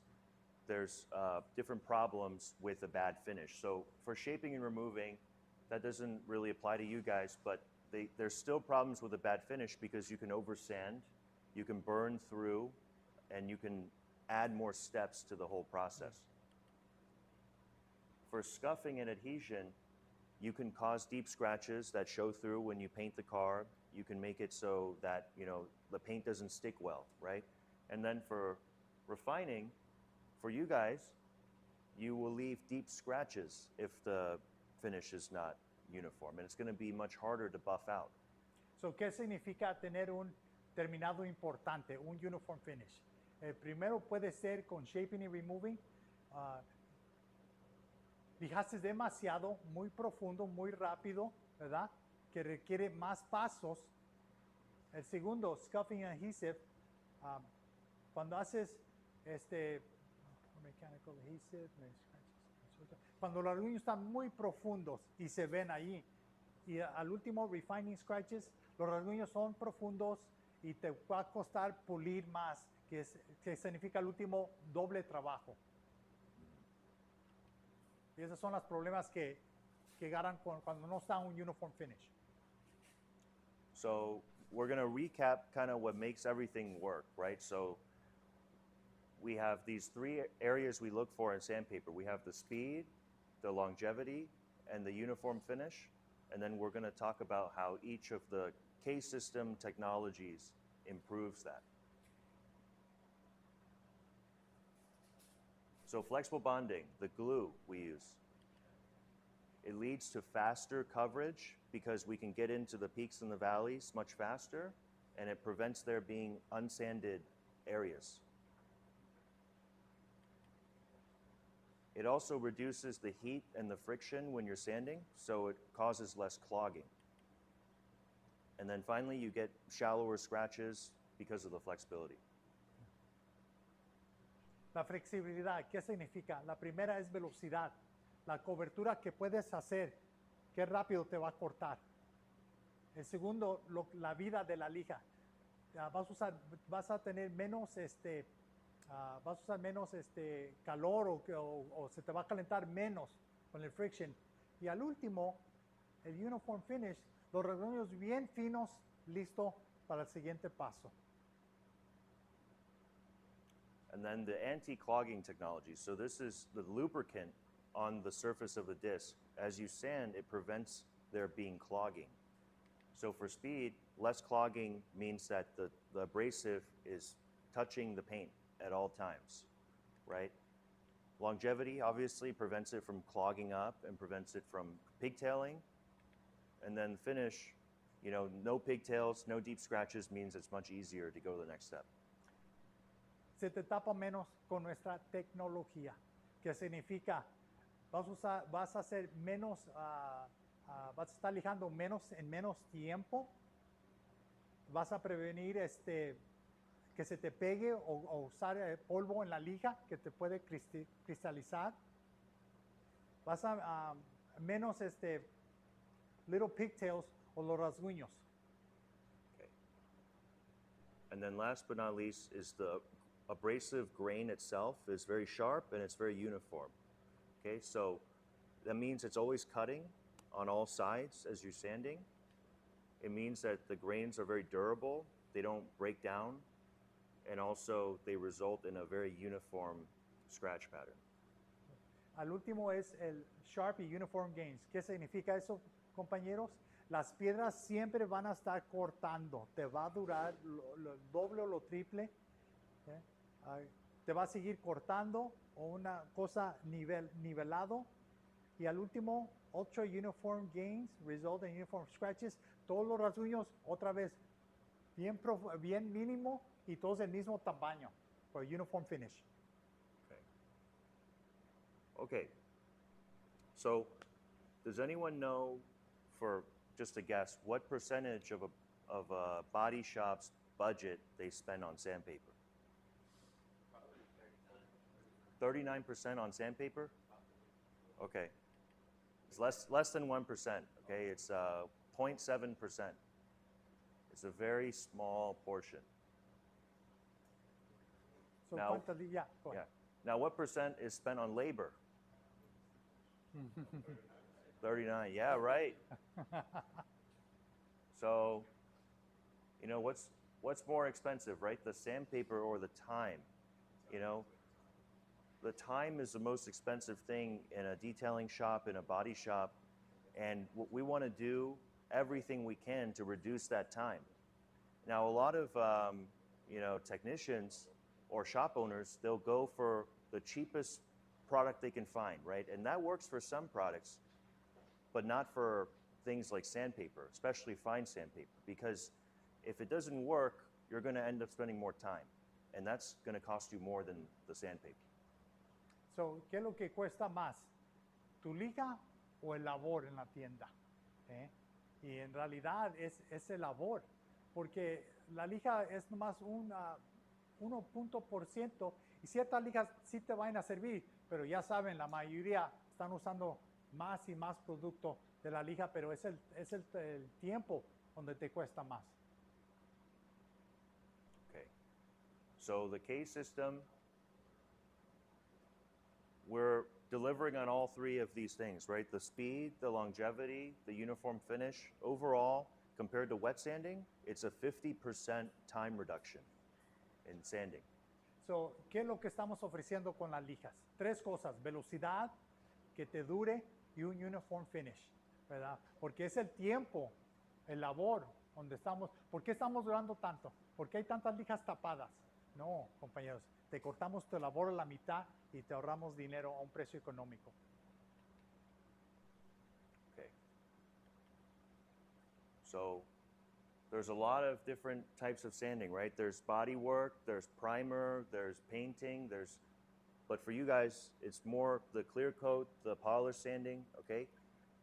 there's different problems with a bad finish. So for shaping and removing, that doesn't really apply to you guys, but there's still problems with a bad finish because you can oversand, you can burn through, and you can add more steps to the whole process. For scuffing and adhesion, you can cause deep scratches that show through when you paint the car. You can make it so that, you know, the paint doesn't stick well, right? And then for refining, for you guys, you will leave deep scratches if the finish is not uniform, and it's going to be much harder to buff out. So, ¿qué significa tener un terminado importante, un uniform finish? Primero puede ser con shaping y removing. Lijaste demasiado, muy profundo, muy rápido, ¿verdad? Que requiere más pasos. El segundo, scuffing and adhesive, cuando haces mechanical adhesive, cuando los rasguños están muy profundos y se ven ahí, y al último refining scratches, los rasguños son profundos y te va a costar pulir más, que significa el último doble trabajo. Y esos son los problemas que ganan cuando no está un uniform finish. So we're going to recap kind of what makes everything work, right? So we have these 3 areas we look for in sandpaper. We have the speed, the longevity, and the uniform finish. And then we're going to talk about how each of the K system technologies improves that. So flexible bonding, the glue we use, it leads to faster coverage because we can get into the peaks and the valleys much faster, and it prevents there being unsanded areas. It also reduces the heat and the friction when you're sanding, so it causes less clogging. And then finally, you get shallower scratches because of the flexibility. La flexibilidad, ¿qué significa? La primera es velocidad, la cobertura que puedes hacer, qué rápido te va a cortar. El segundo, la vida de la lija. Vas a tener menos, vas a usar menos calor o se te va a calentar menos con el friction. Y al último, el uniform finish, los rasguños bien finos, listo para el siguiente paso. And then the anti-clogging technology. So this is the lubricant on the surface of the disc. As you sand, it prevents there being clogging. So for speed, less clogging means that the abrasive is touching the paint at all times, right? Longevity obviously prevents it from clogging up and prevents it from pigtailing. And then finish, you know, no pigtails, no deep scratches means it's much easier to go to the next step. Se te tapa menos con nuestra tecnología, que significa vas a hacer menos, vas a estar lijando en menos tiempo, vas a prevenir que se te pegue o usar polvo en la lija que te puede cristalizar, vas a menos little pigtails o los rasguños. Okay. And then last but not least is the abrasive grain itself is very sharp and it's very uniform. Okay, so that means it's always cutting on all sides as you're sanding. It means that the grains are very durable, they don't break down, and also they result in a very uniform scratch pattern. Al último es el Sharp y Uniform Gains. ¿Qué significa eso, compañeros? Las piedras siempre van a estar cortando. Te va a durar lo doble o lo triple. ¿Okay? Te va a seguir cortando o una cosa nivelado. Y al último, Ultra Uniform Gains result in uniform scratches. Todos los rasguños, otra vez, bien mínimo y todos del mismo tamaño for uniform finish. Okay, so does anyone know, for just a guess, what percentage of a body shop's budget they spend on sandpaper? 39% on sandpaper? Okay, it's less than 1%. Okay, it's 0.7%. It's a very small portion. So Now- go ahead. Yeah. Now, what percent is spent on labor? 39. Yeah, right. So, you know, what's more expensive, right? The sandpaper or the time? You know, the time is the most expensive thing in a detailing shop, in a body shop, and what we want to do everything we can to reduce that time. Now, a lot of you know, technicians or shop owners, they'll go for the cheapest product they can find, right? And that works for some products, but not for things like sandpaper, especially fine sandpaper, because if it doesn't work, you're going to end up spending more time, and that's going to cost you more than the sandpaper. So, ¿qué es lo que cuesta más? ¿Tu lija o el labor en la tienda? Y en realidad es el labor, porque la lija es nomás un 1% y ciertas lijas sí te van a servir, pero ya saben, la mayoría están usando más y más producto de la lija, pero es el tiempo donde te cuesta más. Okay. So the K system, we're delivering on all three of these things, right? The speed, the longevity, the uniform finish. Overall, compared to wet sanding, it's a 50% time reduction in sanding. So, ¿qué es lo que estamos ofreciendo con las lijas? Tres cosas: velocidad, que te dure y un uniform finish, ¿verdad? Porque es el tiempo, el labor donde estamos. ¿Por qué estamos durando tanto? ¿Por qué hay tantas lijas tapadas? No, compañeros, te cortamos tu labor a la mitad y te ahorramos dinero a un precio económico. Okay. So there's a lot of different types of sanding, right? There's body work, there's primer, there's painting, but for you guys, it's more the clear coat, the polish sanding, okay?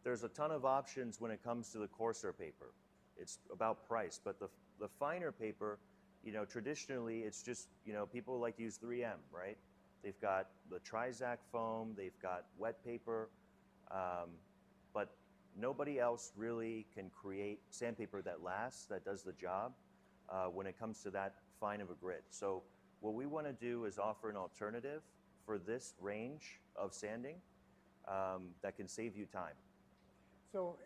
There's a ton of options when it comes to the coarser paper. It's about price, but the finer paper, you know, traditionally it's just, you know, people like to use 3M, right? They've got the Trizac foam, they've got wet paper, but nobody else really can create sandpaper that lasts, that does the job when it comes to that fine of a grit. So what we want to do is offer an alternative for this range of sanding that can save you time. So,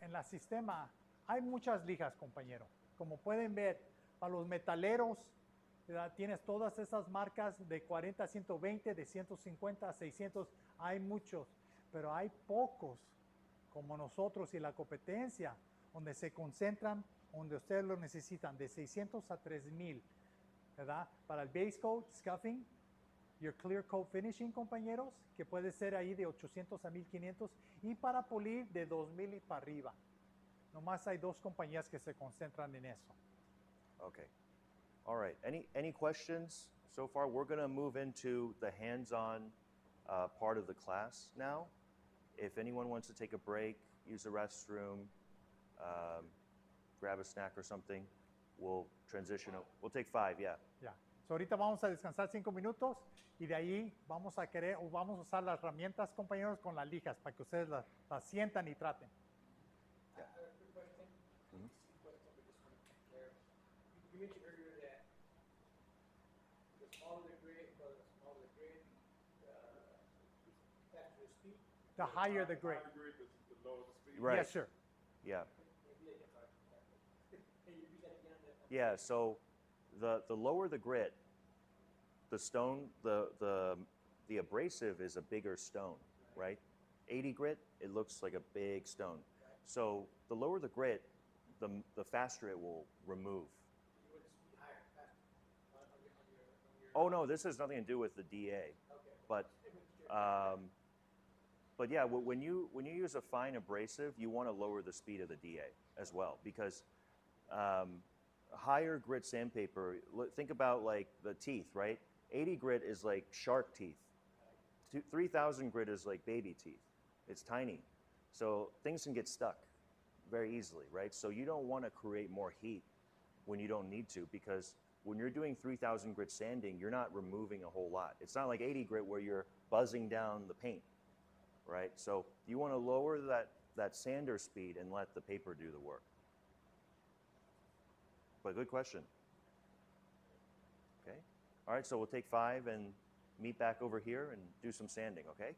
en la sistema hay muchas lijas, compañero. Como pueden ver, para los metaleros, ¿verdad? Tienes todas esas marcas de 40 a 120, de 150 a 600. Hay muchos, pero hay pocos como nosotros y la competencia, donde se concentran, donde ustedes lo necesitan, de 600 a 3000, ¿verdad? Para el base coat, scuffing, your clear coat finishing, compañeros, que puede ser ahí de 800 a 1500, y para pulir de 2000 y para arriba. Nomás hay dos compañías que se concentran en eso. Okay. All right. Any questions so far? We're going to move into the hands-on part of the class now. If anyone wants to take a break, use the restroom, grab a snack or something, we'll transition. We'll take 5, yeah. Ya. So, ahorita vamos a descansar 5 minutos y de ahí vamos a querer o vamos a usar las herramientas, compañeros, con las lijas para que ustedes las sientan y traten. I have a quick question. Easy question, but just want to be clear. You mentioned earlier that the smaller the grid, the faster the speed. The higher the grade. Higher the grid, the lower the speed. Right. Yes, sir. Yeah. Can you repeat that again? Yeah, so the lower the grit, the stone, the abrasive is a bigger stone, right? 80 grit, it looks like a big stone. So the lower the grit, the faster it will remove. You want the speed higher, faster on your Oh no, this has nothing to do with the DA. okay. But yeah, when you use a fine abrasive, you want to lower the speed of the DA as well, because higher grit sandpaper, think about like the teeth, right? 80 grit is like shark teeth. 3000 grit is like baby teeth. It's tiny. So things can get stuck very easily, right? So you don't want to create more heat when you don't need to, because when you're doing 3000 grit sanding, you're not removing a whole lot. It's not like 80 grit where you're buzzing down the paint, right? So you want to lower that sander speed and let the paper do the work. But good question. Okay. All right, so we'll take 5 and meet back over here and do some sanding, okay?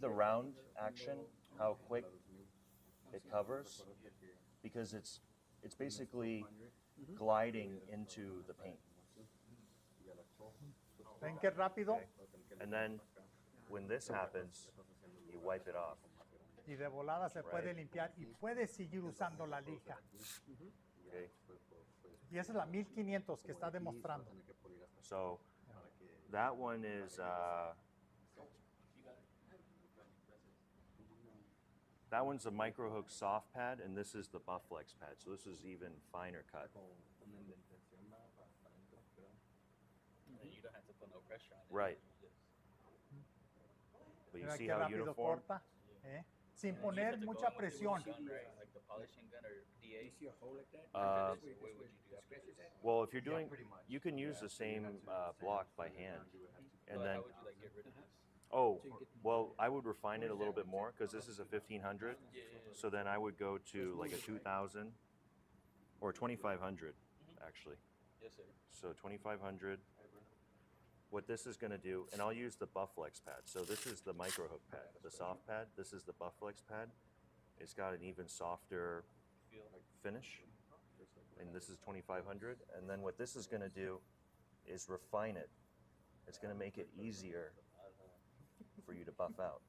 the round action, how quick it covers? Because it's basically gliding into the paint. ¿Ven qué rápido? Okay. And then when this happens, you wipe it off. Y de volada se puede Right. limpiar y puede seguir usando la lija. Okay. Y esa es la 1500 que está demostrando. So that one is that one's a micro hook soft pad, and this is the Bufflex pad. So this is even finer cut. And you don't have to put no pressure on it. Right. But you Mira see qué how rápido uniform? corta. Sin And you poner have to go mucha with the presión. gun, right? Like the polishing gun or DA. You see a hole like that? Uh, What would you do after this? Well, if you're doing, you can use the same block by hand, and But then how would you like get rid of this? oh, well, I would refine it a little bit more because this is a 1500. Yeah. So then I would go to like a 2000 or 2500 actually. Yes, sir. So 2500. What this is going to do, and I'll use the Bufflex pad. So this is the micro hook pad, the soft pad. This is the Bufflex pad. It's got an even softer Feel. finish, and this is 2500. And then what this is going to do is refine it. It's going to make it easier for you to buff out.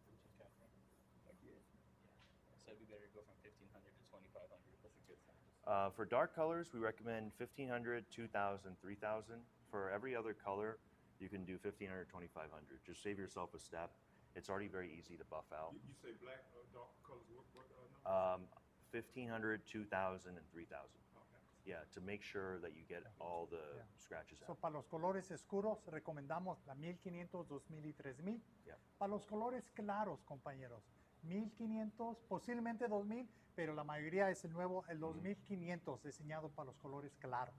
So it'd be better to go from 1500 to 2500. That's a good sign. For dark colors, we recommend 1500, 2000, 3000. For every other color, you can do 1500, 2500. Just save yourself a step. It's already very easy to buff out. You say black, dark colors, what number? 1500, 2000, and 3000. Okay. Yeah, to make sure that you get all the Yeah. scratches So, out. para los colores oscuros recomendamos la 1500, 2000 y 3000. Yeah. Para los colores claros, compañeros, 1500, posiblemente 2000, pero la mayoría es el nuevo, el 2500 diseñado para los colores claros.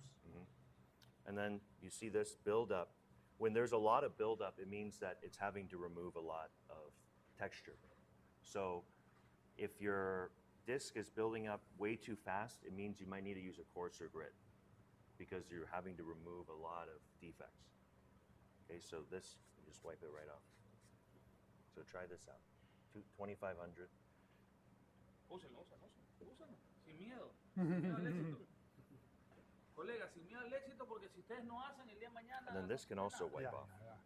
And then you see this build up. When there's a lot of build up, it means that it's having to remove a lot of texture. So if your disc is building up way too fast, it means you might need to use a coarser grit because you're having to remove a lot of defects. Okay, so this, you just wipe it right off. So try this out. 2500. Úsenlo. Sin miedo. Sin miedo al éxito. Colega, sin miedo al éxito, porque si ustedes no hacen el día de mañana. And then this can also wipe Ya, off. ya.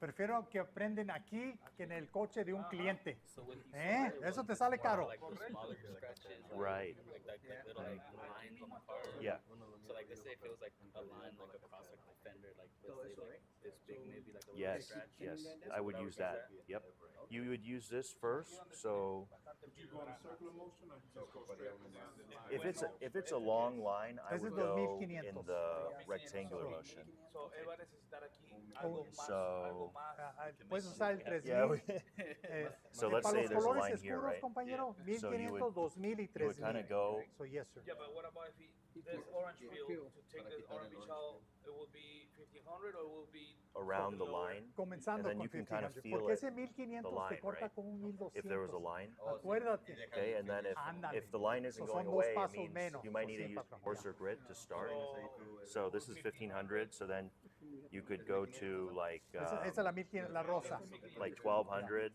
Prefiero que aprenden aquí que en el coche de un cliente. So with these Eso te sale caro. like the smaller scratches, Right. Like little like lines on the car. Yeah. So like let's say if it was like a line like across like the fender, like let's say like this big, maybe like a little Yes, scratch. yes. I would use that. Yep. You would use this first. So Would you go in a circular motion or you just go straight down the line? if it's a long line, I Ese would es go 2500. in the rectangular motion. So, él va a necesitar aquí algo más, So- algo más. Puedes usar el 3000. Yeah. So So let's para say los there's a colores line here, oscuros, right? compañero, So you 1500, would- 2000 y You would kind 3000. of go So yes, sir. Yeah, but what about if there's orange field, to take the orange out, it will be 1500 or it will be around the lower? line. Comenzando And then con you can kind of 1500. feel Porque it, ese 1500 the line, te corta right? como un 1200. If there was a line. Acuérdate. Okay, and then Ándale. if the line isn't So going son dos away, it pasos means menos. you might So need to sí, use patrón. coarser grit to start. So this is 1500. So then you could go to like Esa es la 1500, la rosa. like 1200.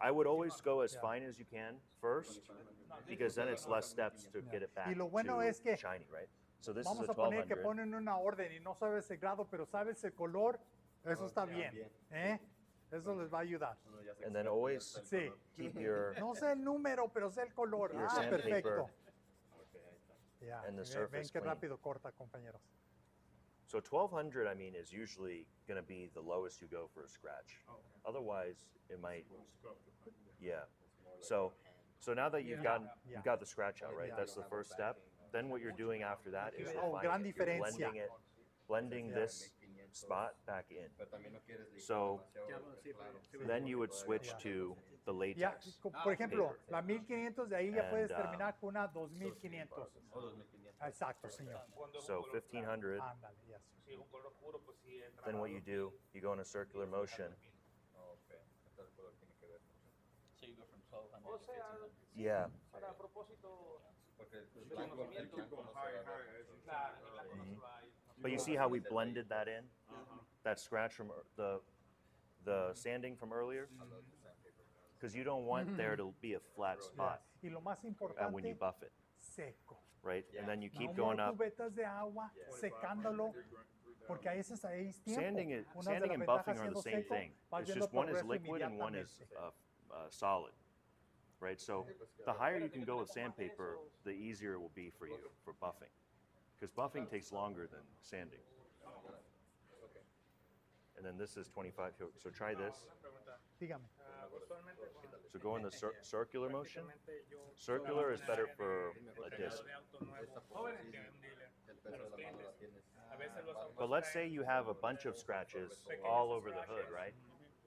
I would always go as fine as you can first, because then it's less steps to get it back Y lo bueno to es que shiny, right? So this is Vamos a a poner que 1200. ponen una orden y no sabes el grado, pero sabes el color, eso está bien. Eso les va a ayudar. And then always Sí. keep your No sé el número, pero sé el color. Your Ah, sandpaper perfecto. Ya, and the ven surface qué clean. rápido corta, compañeros. So 1200, I mean, is usually going to be the lowest you go for a scratch. Otherwise, it might, yeah. So now that you've gotten, Yeah. you've got the scratch out, right? Yeah. That's the first step. Then what you're doing after that is Oh, refining gran it. You're diferencia. blending Yeah. this spot back in. So then you would switch Yeah. to the Ya, latex. por ejemplo, la 1500 de ahí ya puedes And, terminar con una 2500. Exacto, señor. So 1500. Ándale, yes. Si es un color oscuro, pues sí entra. Then what you do, you go in a circular motion. So you go from 1200 O to sea, 1500. Yeah. para propósito Keep going higher and higher as you claro, turn, la cosa se va a ir. But you see how we blended that in? That scratch from the sanding from earlier? because you don't want there to be a flat spot Y lo más when you importante, buff it, seco. right? And then you keep No going more up. cubetas de agua, secándolo, porque a veces ahí es tiempo. Sanding, Una de sanding las and ventajas buffing are the siendo same seco, thing. vas It's viendo just one is progreso liquid and one is inmediatamente. solid, right? So the higher you can go with sandpaper, the easier it will be for you for buffing, because buffing takes longer than sanding. And then this is 25. So try this. Dígame. Usualmente So go in the circular motion. usualmente yo Circular is better for a disc. de auto nuevo, jóvenes que un dealer, a los clientes, a veces los autos But let's say traen you have a bunch of scratches all over the hood, right?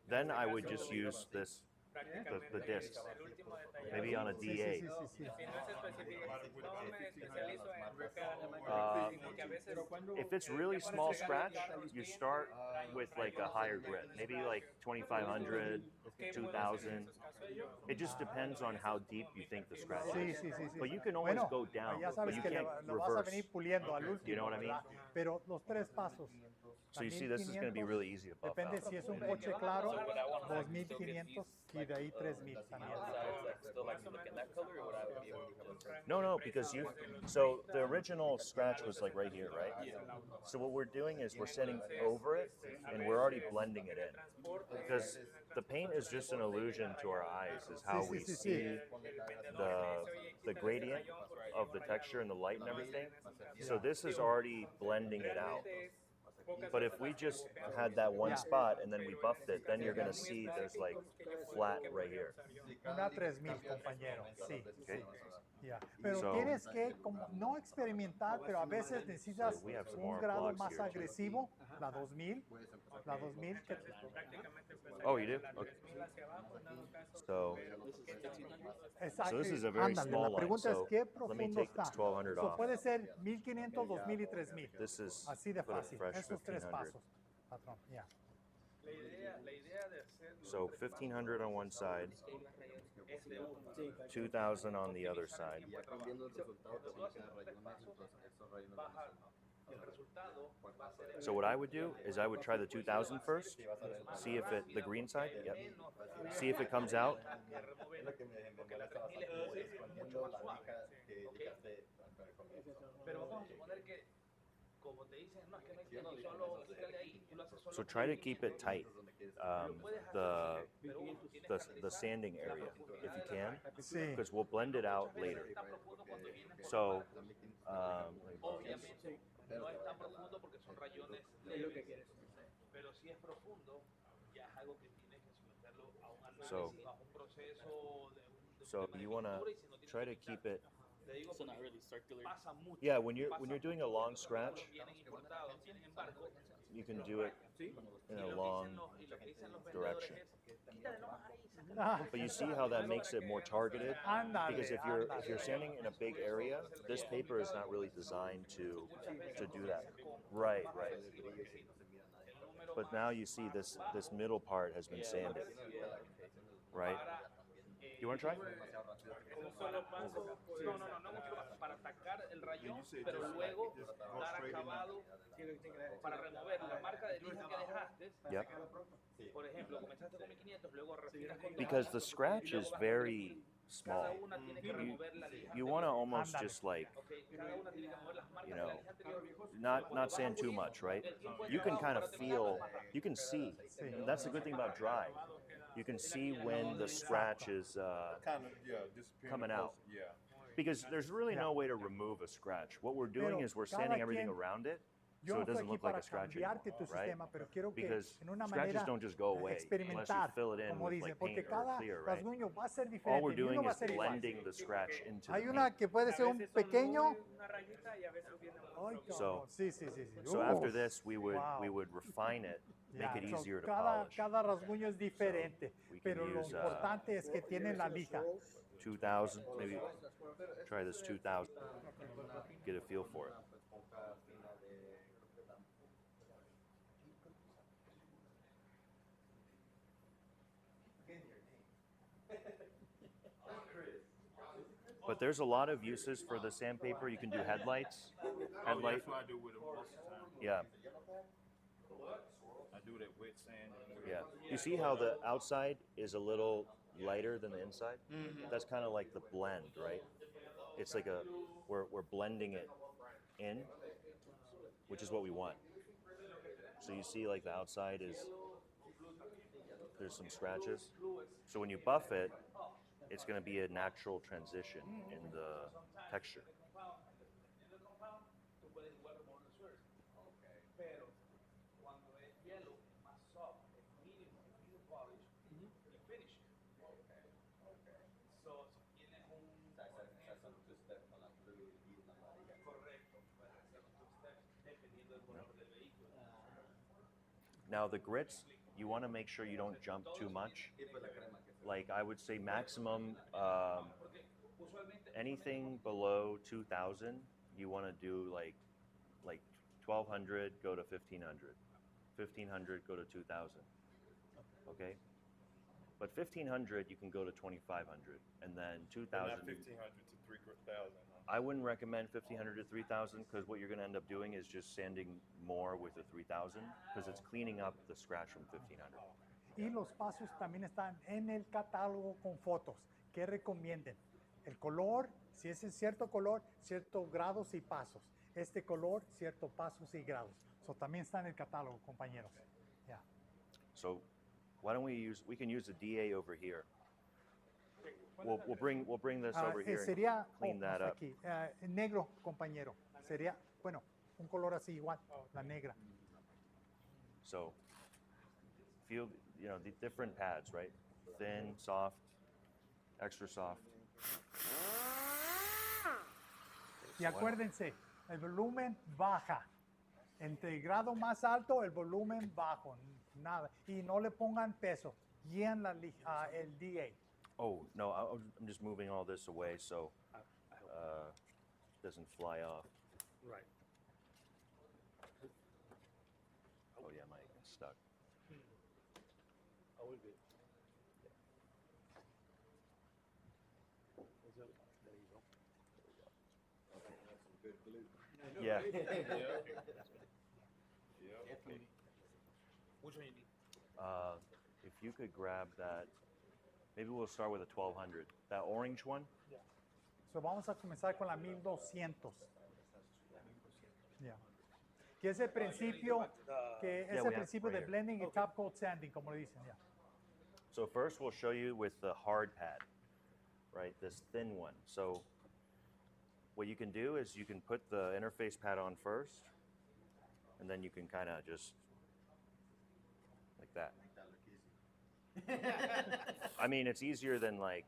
Then I would just use this, prácticamente the discs, el último detalle. maybe on a Sí, sí, DA. sí, sí, sí. Si no es específico, no me especializo en buscar, sino que a veces If it's really small scratch, you start with like a higher grit, maybe like 2,500, 2,000. It just depends on how deep you think the scratch Sí, is. sí, sí, sí. But you can always Bueno, go down, ya but sabes you que can't lo vas a reverse. venir puliendo al último, You know what I mean? ¿verdad? Pero los tres pasos. So you see, this is going to be really easy to buff Depende out. si es un coche claro, 2,500 y de ahí 3,000 también. Still like look in that color, or would I be able to have a scratch? No, because so the original scratch was like right here, right? So what we're doing is we're sitting over it and we're already blending it in. Because the paint is just an illusion to our eyes, is how we see the gradient of the texture and the light and everything. So this is already blending it out. But if we just had that one spot and then we buffed it, then you're going to see there's like flat right here. Una 3,000, compañero, sí. Okay? Ya. Pero So- tienes que como, no experimentar, pero a veces necesitas So we have some un more grado plugs más here, too. agresivo, la 2,000, la 2,000 que Oh, you do? Okay. So exacto. this is a very Ándale, small la line, pregunta so es qué let me profundo take está. this 1,200 So, off. puede ser 1,500, 2,000 y 3,000. This is Así de put a fácil. fresh Esos tres 1,500. pasos, patrón. Ya. La idea de hacerlo So 1,500 on one side, 2,000 on the other side. el resultado va a ser So what I would do is I would try the 2,000 first, see if it, the green side, yep. See if it comes out. porque la 3,000 es mucho más suave. Pero vamos a suponer que, como te dicen, no, es que no hay que solo quítale ahí, tú lo haces solo. So try to keep it tight, the sanding area, if you can, Sí. because we'll blend it out later. Está profundo cuando viene. So, Obviamente, no es tan profundo porque son rayones leves, pero si es profundo, ya es algo que tienes que someterlo a un análisis, So- a un proceso de un so tema de you want to pintura, y si no tienes try que to quitar. keep it. Te digo So not porque really circular. pasa mucho. Yeah, when you're pasa doing a mucho. long Los scratch, vienen importados, vienen en barco. you can do it in a long Y lo que dicen los vendedores direction. es, quítale nomás ahí, sácale. Ah, But you see how that makes it more targeted? ándale, Because if you're ándale. sanding in a big area, this paper is not really designed to do that. Right. But now you see this middle part has been sanded. Right? You want to try? Un solo paso, no mucho paso, para atacar el rayón, pero luego dar acabado para remover la marca de lija que dejaste. Yep. Por ejemplo, comenzaste con 1,500, luego refinas con Because the scratch is very small. cada una tiene que remover la lija. You want to almost just like, Okay, cada una tiene que remover las marcas you de know, la lija anterior. not sand too much, right? You can kind of feel, you can see. And that's the good thing about dry. You can see when the scratch is Kind of, yeah, disappearing. coming out. Yeah. because there's really no way to remove a scratch. What we're doing Pero is we're cada sanding everything quien- around it Yo so no it estoy doesn't aquí look like para a scratch cambiarte anymore, tu right? sistema, pero quiero que Because en una scratches manera don't just go away unless you experimentar, fill it in como with dicen, like porque paint or cada clear, right? rasguño va a ser All diferente, we're ni uno doing va a is ser igual. blending the scratch into Hay the una paint. que puede ser un pequeño. Una rayita y a veces viene Ay, So- cabrón, sí, sí, sí, sí. So after Uf, this, we wow. would refine it, make ya, it so easier to cada, polish. cada rasguño es diferente, we can pero lo use, importante es que tiene la lija. 2,000, maybe try this 2,000, get a feel for it. But there's a lot of uses for the sandpaper. You can do headlights. Headlight, That's what I do with them most of the time. yeah, I do that wet sand. yeah. You see how the outside is a little lighter than the inside. That's kind of like the blend, right? It's like we're blending it in, which is what we want. So you see like the outside there's some scratches. So when you buff it, it's going to be a natural transition in the texture. Dependiendo del compound, tú puedes igual remover el suerte. Pero cuando es hielo, es más soft, es medium polish y finish. So, si tienes un correcto, puedes hacer un two-step dependiendo del color del vehículo. Now the grits, you want to make sure you don't jump too much. Like I would say maximum anything below 2,000, you want to do like 1,200 go to 1,500, 1,500 go to 2,000. Okay, but 1,500 you can go to 2,500, and then 2,000. 1,500 to 3,000. I wouldn't recommend 1,500 to 3,000 because what you're going to end up doing is just sanding more with the 3,000 because it's cleaning up the scratch from 1,500. Y los pasos también están en el catálogo con fotos. ¿Qué recomienden? El color, si es en cierto color, ciertos grados y pasos. Este color, ciertos pasos y grados. So, también está en el catálogo, compañeros. Yeah. So why don't we can use the DA over here. We'll bring this over here and Sería clean that up. aquí. Negro, compañero. Sería, bueno, un color así igual, la negra. So feel, the different pads, right? Thin, soft, extra soft. Y acuérdense, el volumen baja. Entre el grado más alto, el volumen bajo. Nada. Y no le pongan peso. Guían el DA. Oh, no, I'm just moving all this away so it doesn't fly off. Right. Oh yeah, Mike, it's stuck. Oh, we're good. There you go. That's some good glue. Yeah. Which one you need? If you could grab that, maybe we'll start with a 1,200. That orange one? So, vamos a comenzar con la 1200. Yeah. Que es el principio, we have principio right de here. blending y top coat sanding, como le dicen. Yeah. So first we'll show you with the hard pad, right? This thin one. So what you can do is you can put the interface pad on first, and then you can kind of just like that. I mean, it's easier than like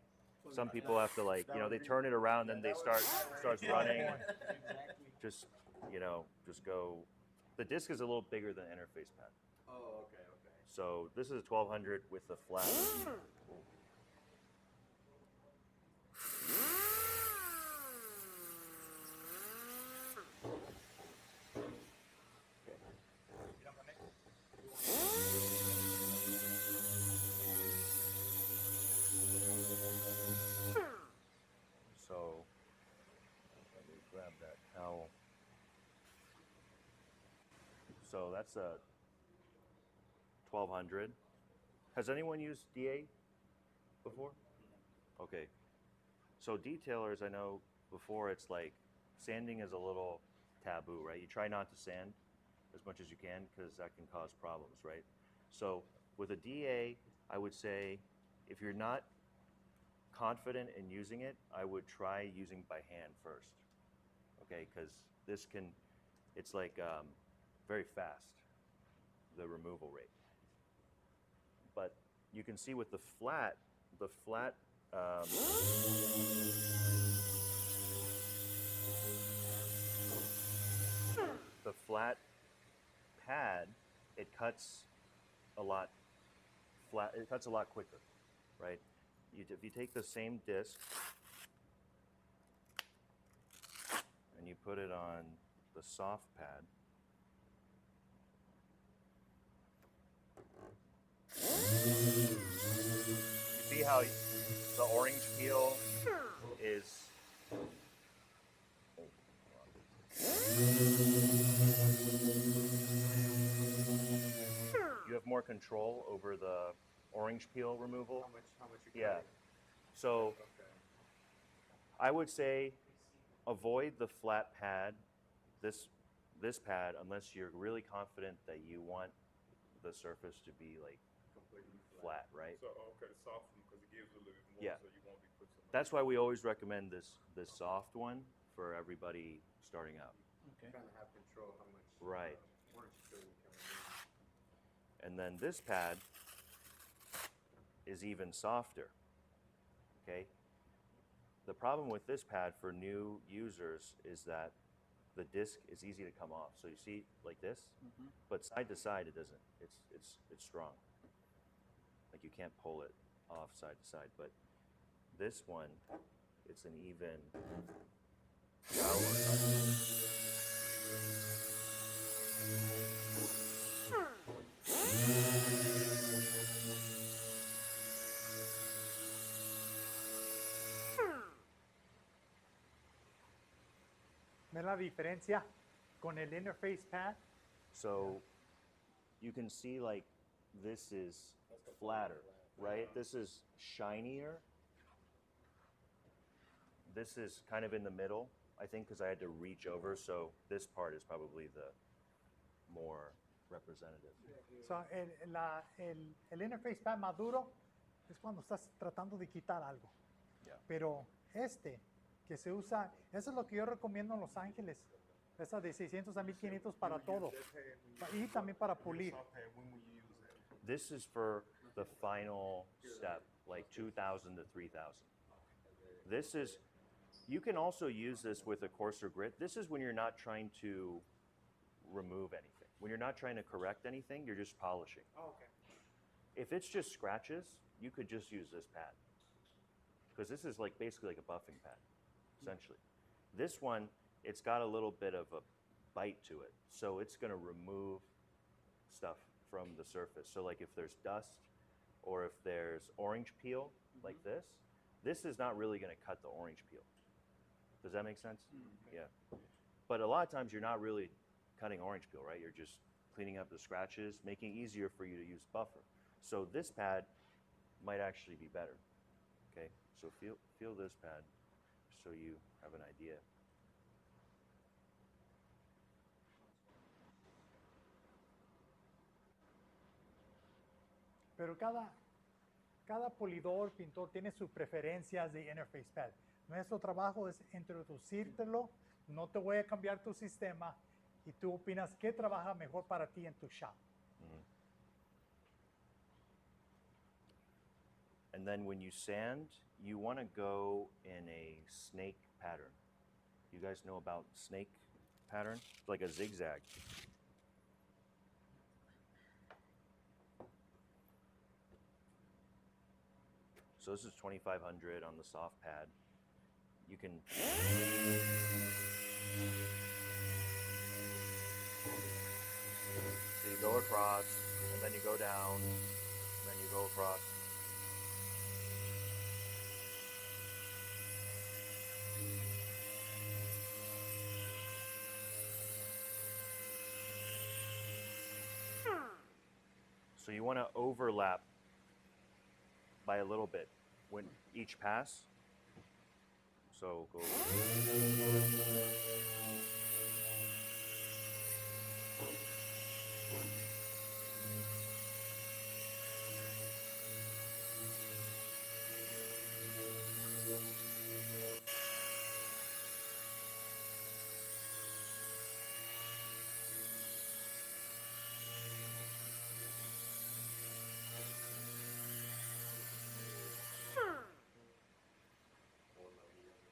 some people have to like, they turn it around and they starts running. Just go. The disc is a little bigger than interface pad. Oh, okay. So this is a 1,200 with the flat. So let me grab that towel. So that's a 1,200. Has anyone used DA before? Okay. So detailers, I know before it's like sanding is a little taboo, right? You try not to sand as much as you can because that can cause problems, right? So with a DA, I would say if you're not confident in using it, I would try using by hand first, okay? Because it's like very fast, the removal rate. But you can see with the flat pad, it cuts a lot quicker, right? If you take the same disc and you put it on the soft pad, you see how the orange peel is you have more control over the orange peel removal. How much you Yeah. So Okay. I would say avoid the flat pad, this pad, unless you're really confident that you want the surface to be like Completely flat, right? So, okay, the soft one, because it gives a little bit more, Yeah. so you won't be put so much. That's why we always recommend this soft one for everybody starting out. Okay. Kind of have control how much. Right. Orange peel you can remove. And then this pad is even softer. Okay? The problem with this pad for new users is that the disc is easy to come off. So you see like this, but side to side it doesn't. It's strong. Like you can't pull it off side to side, but this one, it's an even ¿Ven la diferencia con el interface pad? So you can see like this is flatter, right? This is shinier. This is kind of in the middle, I think, because I had to reach over. So this part is probably the more representative. So, el interface pad más duro es cuando estás tratando de quitar algo. Yeah. Pero este que se usa, eso es lo que yo recomiendo en Los Ángeles. Esa de 600 a 1500 para todo. Y también para pulir. Soft pad, when will you use that? This is for the final step, like 2,000 to 3,000. This is, you can also use this with a coarser grit. This is when you're not trying to remove anything. When you're not trying to correct anything, you're just polishing. Oh, okay. If it's just scratches, you could just use this pad. Because this is like basically like a buffing pad, essentially. This one, it's got a little bit of a bite to it. So it's gonna remove stuff from the surface. So like if there's dust or if there's orange peel like this is not really gonna cut the orange peel. Does that make sense? Yeah. But a lot of times you're not really cutting orange peel, right? You're just cleaning up the scratches, making it easier for you to use buffer. So this pad might actually be better. Okay, so feel this pad so you have an idea. Pero cada pulidor, pintor, tiene sus preferencias de interface pad. Nuestro trabajo es introducírtelo, no te voy a cambiar tu sistema y tú opinas qué trabaja mejor para ti en tu shop. And then when you sand, you want to go in a snake pattern. You guys know about snake pattern? It's like a zigzag. So this is 2500 on the soft pad. You can so you go across, and then you go down, and then you go across. So you want to overlap by a little bit when each pass. So go.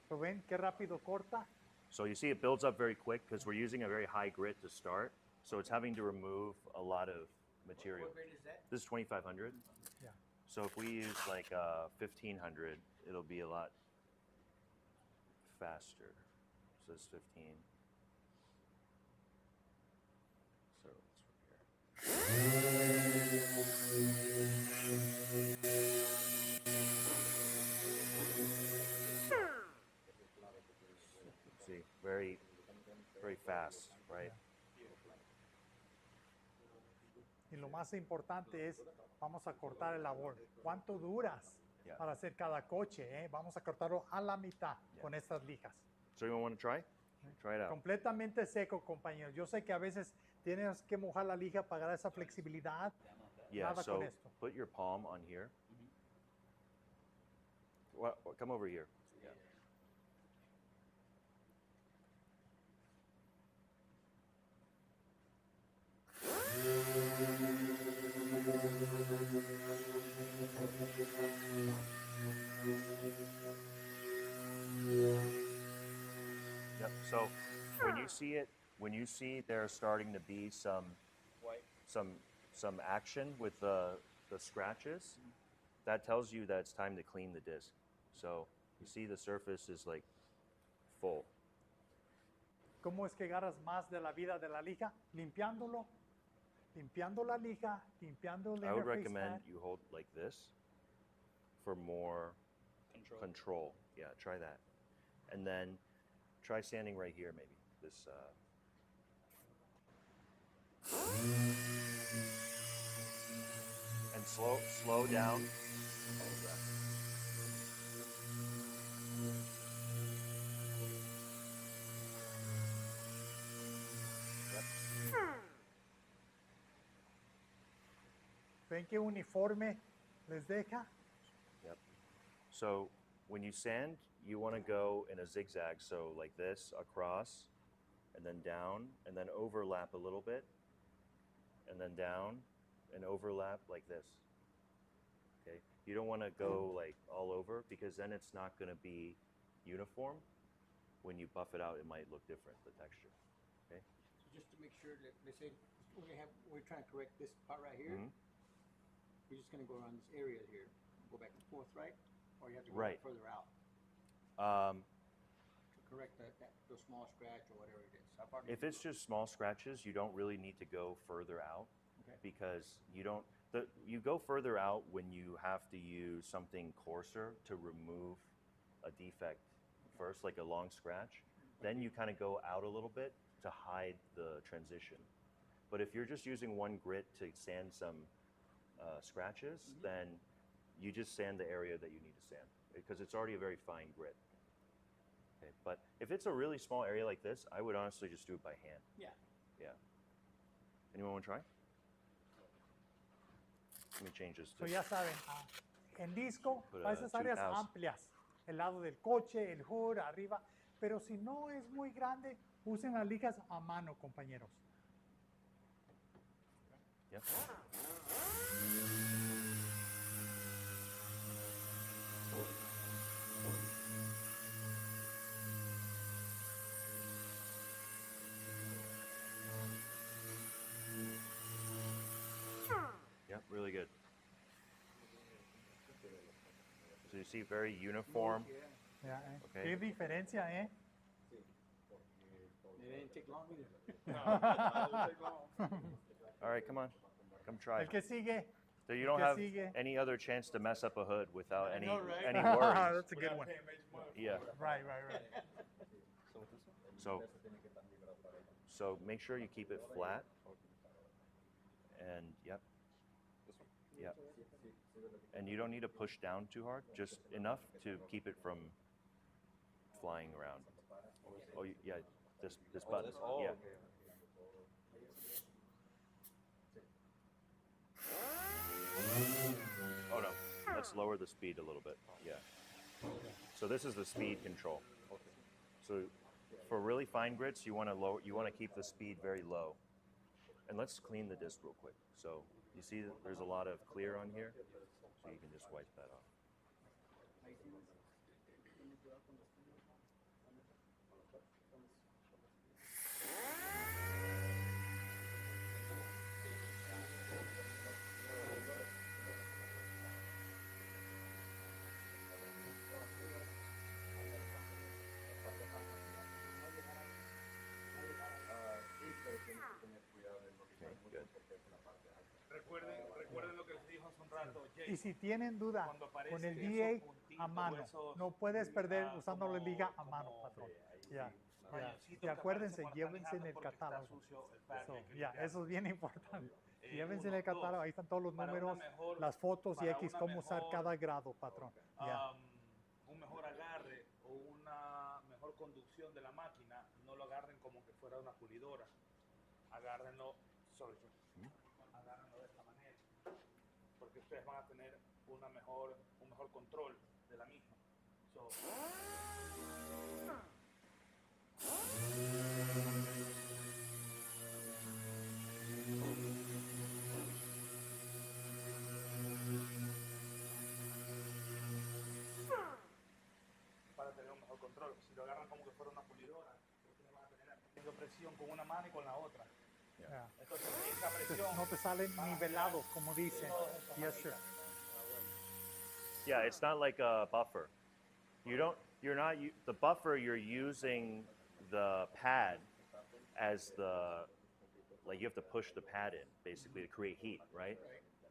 ¿Lo ven qué rápido corta? So you see it builds up very quick because we're using a very high grit to start. So it's having to remove a lot of material. What grade is that? This is 2500. Yeah. So if we use like 1500, it'll be a lot faster. So it's 15. So it's from here. See, very fast, right? Y lo más importante es, vamos a cortar el labor. ¿Cuánto duras Yeah. para hacer cada coche? Vamos a cortarlo a la mitad Yeah. con estas lijas. So you want to try? Try it out. Completamente seco, compañeros. Yo sé que a veces tienes que mojar la lija para dar esa flexibilidad. Yeah, Nada so con esto. put your palm on here. Come over here. Yeah. Yep. So when you see there's starting to be some action with the scratches, that tells you that it's time to clean the disc. So you see the surface is like full. ¿Cómo es que agarras más de la vida de la lija? Limpiándolo, limpiando la lija, limpiando el I would interface recommend pad. you hold like this for more control. Yeah, try that. And then try standing right here maybe. This and slow down. ¿Ven qué uniforme les deja? Yep. So when you sand, you want to go in a zigzag. So like this, across, and then down, and then overlap a little bit, and then down, and overlap like this. Okay. You don't want to go like all over because then it's not going to be uniform. When you buff it out, it might look different, the texture. Okay. So just to make sure that, let's say, we're trying to correct this part right here. Mhm. We're just gonna go around this area here, go back and forth, right? Or you have to go Right. further out to correct those small scratch or whatever it is. How far do you If it's just small scratches, you don't really need to go further out Okay. because you don't. You go further out when you have to use something coarser to remove a defect first, like a long scratch. Then you kind of go out a little bit to hide the transition. But if you're just using one grit to sand some scratches, then you just sand the area that you need to sand because it's already a very fine grit. Okay, but if it's a really small area like this, I would honestly just do it by hand. Yeah. Yeah. Anyone want to try? Let me change this So to ya saben, en disco, Put para a esas áreas 2000. amplias, el lado del coche, el hood, arriba. Pero si no es muy grande, usen las lijas a mano, compañeros. Yep. Yep, really good. So you see very uniform. Ya, Okay. Qué diferencia, ¿eh? It didn't take long either. All right, come on. Come try. El que sigue. So you el don't que have sigue. any other chance to mess up a hood without any know, right? any worries. That's a good one. Yeah. Right. So make sure you keep it flat. And yep. Yep. And you don't need to push down too hard, just enough to keep it from flying around. Oh yeah, this button. Yeah. Oh no, let's lower the speed a little bit. Yeah. So this is the speed control. So for really fine grits, you want to keep the speed very low. And let's clean the disc real quick. So you see that there's a lot of clear on here, so you can just wipe that off. Okay, good. Recuerden lo que les dijo hace un rato. Y si tienen duda Cuando aparece con el esos DA a puntitos, mano, esos, no puedes perder usando la como- liga a mano, como- patrón. Ya. rayoncito Y que acuérdense, aparece por llévense en manejando el porque está catálogo. sucio el pad So, que hay que ya, limpiar. eso es bien importante. Llévense en Uno, el catálogo, dos, ahí están todos los para una números, mejor- las fotos y para X, una cómo usar mejor, cada grado, patrón. Ya. un mejor agarre o una mejor conducción de la máquina, no lo agarren como que fuera una pulidora. Agárrenlo, agárrenlo de esta manera, porque ustedes van a tener un mejor control de la misma. So, para tener un mejor control. Si lo agarran como que fuera una pulidora, ustedes van a tener haciendo presión con una mano y con la otra. Ya. Entonces esa presión No te salen nivelados, como dicen. Yes, sir. Yeah, it's not like a buffer. The buffer, you're using the pad as like you have to push the pad in basically to create heat, right?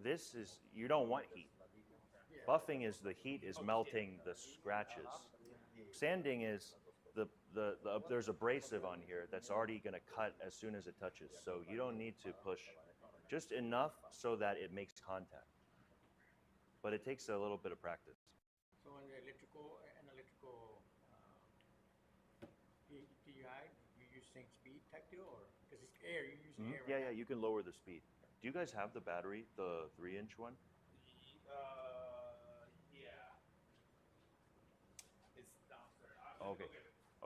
This is, you don't want heat. Buffing is the heat is melting the scratches. Sanding is there's abrasive on here that's already going to cut as soon as it touches. So you don't need to push just enough so that it makes contact. But it takes a little bit of practice. So on the electrical TI, you use same speed type deal, or because it's air, you're using air. Yeah, you can lower the speed. Do you guys have the battery, the 3-inch one? Yeah. It's downstairs. Okay.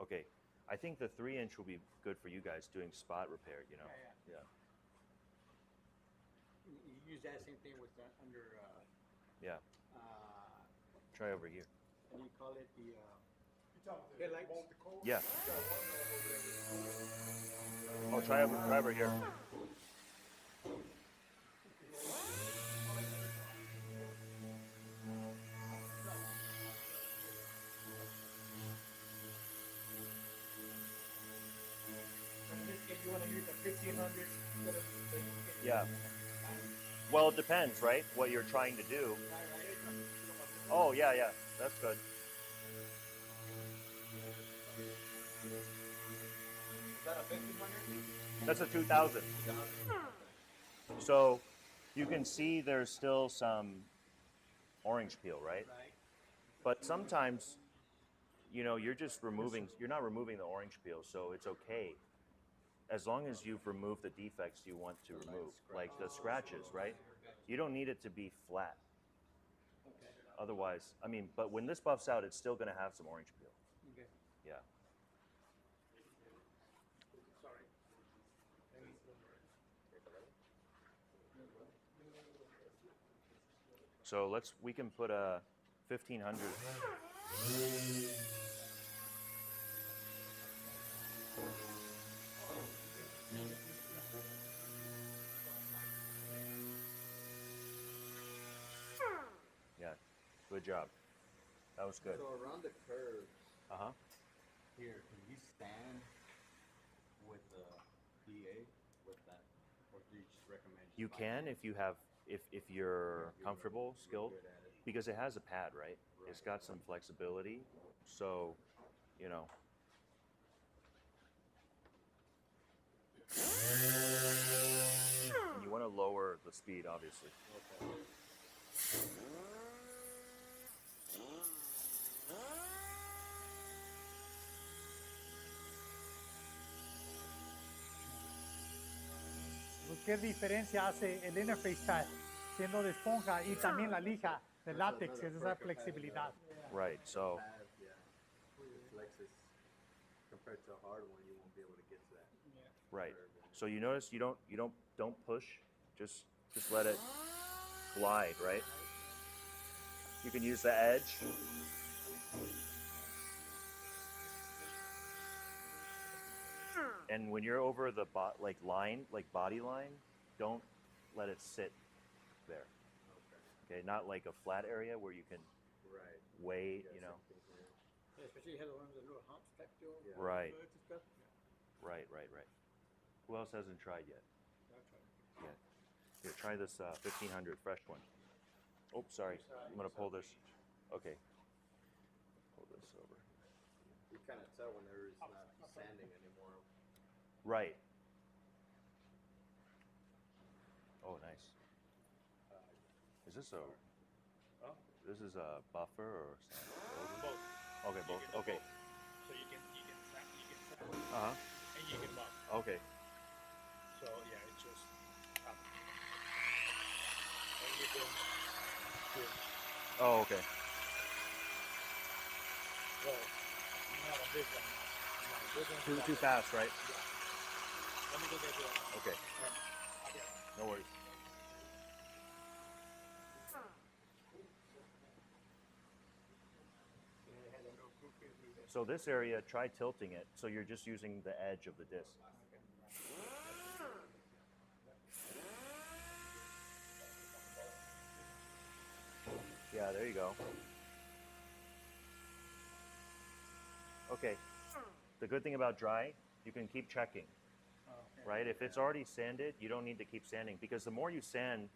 Okay. I think the 3-inch will be good for you guys doing spot repair, you know. Yeah. You use that same thing with under. Yeah. Try over here. And you call it the headlights. Yeah. Oh, try over here. In this case, you want to use the 1500. Yeah. Well, it depends, right? What you're trying to do. Oh, yeah. That's good. Is that a 1500? That's a 2000. So you can see there's still some orange peel, right? But sometimes, you're not removing the orange peel, so it's okay. As long as you've removed the defects you want to remove, like the scratches, right? You don't need it to be flat. Otherwise, but when this buffs out, it's still going to have some orange peel. Okay. Yeah. So we can put a 1500. Yeah, good job. That was good. So around the curves Uh-huh. here, can you stand with the DA with that, or do you just recommend? You just can if you have, if you're comfortable, skilled, good at it? because it has a pad, right? It's got some flexibility, so, And you want to lower the speed, obviously. ¿Qué diferencia hace el interface pad siendo de esponja y también la lija de látex, que es esa flexibilidad? Right, so, Pad, yeah. It flexes compared to a hard one, you won't be able to get to that. right. So you notice you don't push, just let it glide, right? You can use the edge. And when you're over the body line, don't let it sit there. Okay, not like a flat area where you can Right. weigh, Yeah, especially you have the ones with little humps type deal. Yeah. Right. And stuff. Right. Who else hasn't tried yet? Yeah, I'll try it. Yeah. Here, try this 1500 fresh one. Oh, sorry. I'm gonna pull this. Okay. Pull this over. You kind of tell when there is not sanding anymore. Right. Oh, nice. Is this a? Huh? This is a buffer or something? Both. Okay, You both. can do Okay. both. So you can sand Uh huh. and you can buff. Okay. So yeah, it's just and you can here. Oh, okay. Well, not on this one. No, this one's Too not- fast, right? Let me go get the Okay. No worries. So this area, try tilting it so you're just using the edge of the disc. Yeah, there you go. Okay. The good thing about dry, you can keep checking, right? If it's already sanded, you don't need to keep sanding because the more you sand,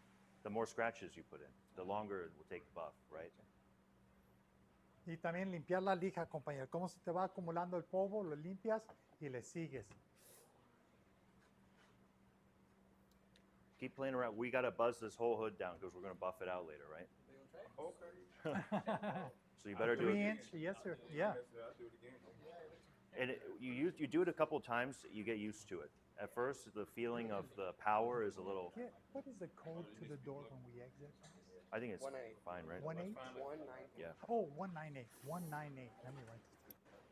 the more scratches you put in, the longer it will take to buff, right? Y también limpiar la lija, compañero. Cómo se te va acumulando el polvo, lo limpias y le sigues. Keep playing around. We got to buzz this whole hood down because we're going to buff it out later, right? Okay. So you better do 3 it. inch, yes sir, yeah. I'll do it again. And you do it a couple times, you get used to it. At first, the feeling of the power is a little. Yeah, what is the code to the door when we exit? I think it's 198. fine, right? 18? 198. Yeah. Oh, 198. 198. Let me write this down.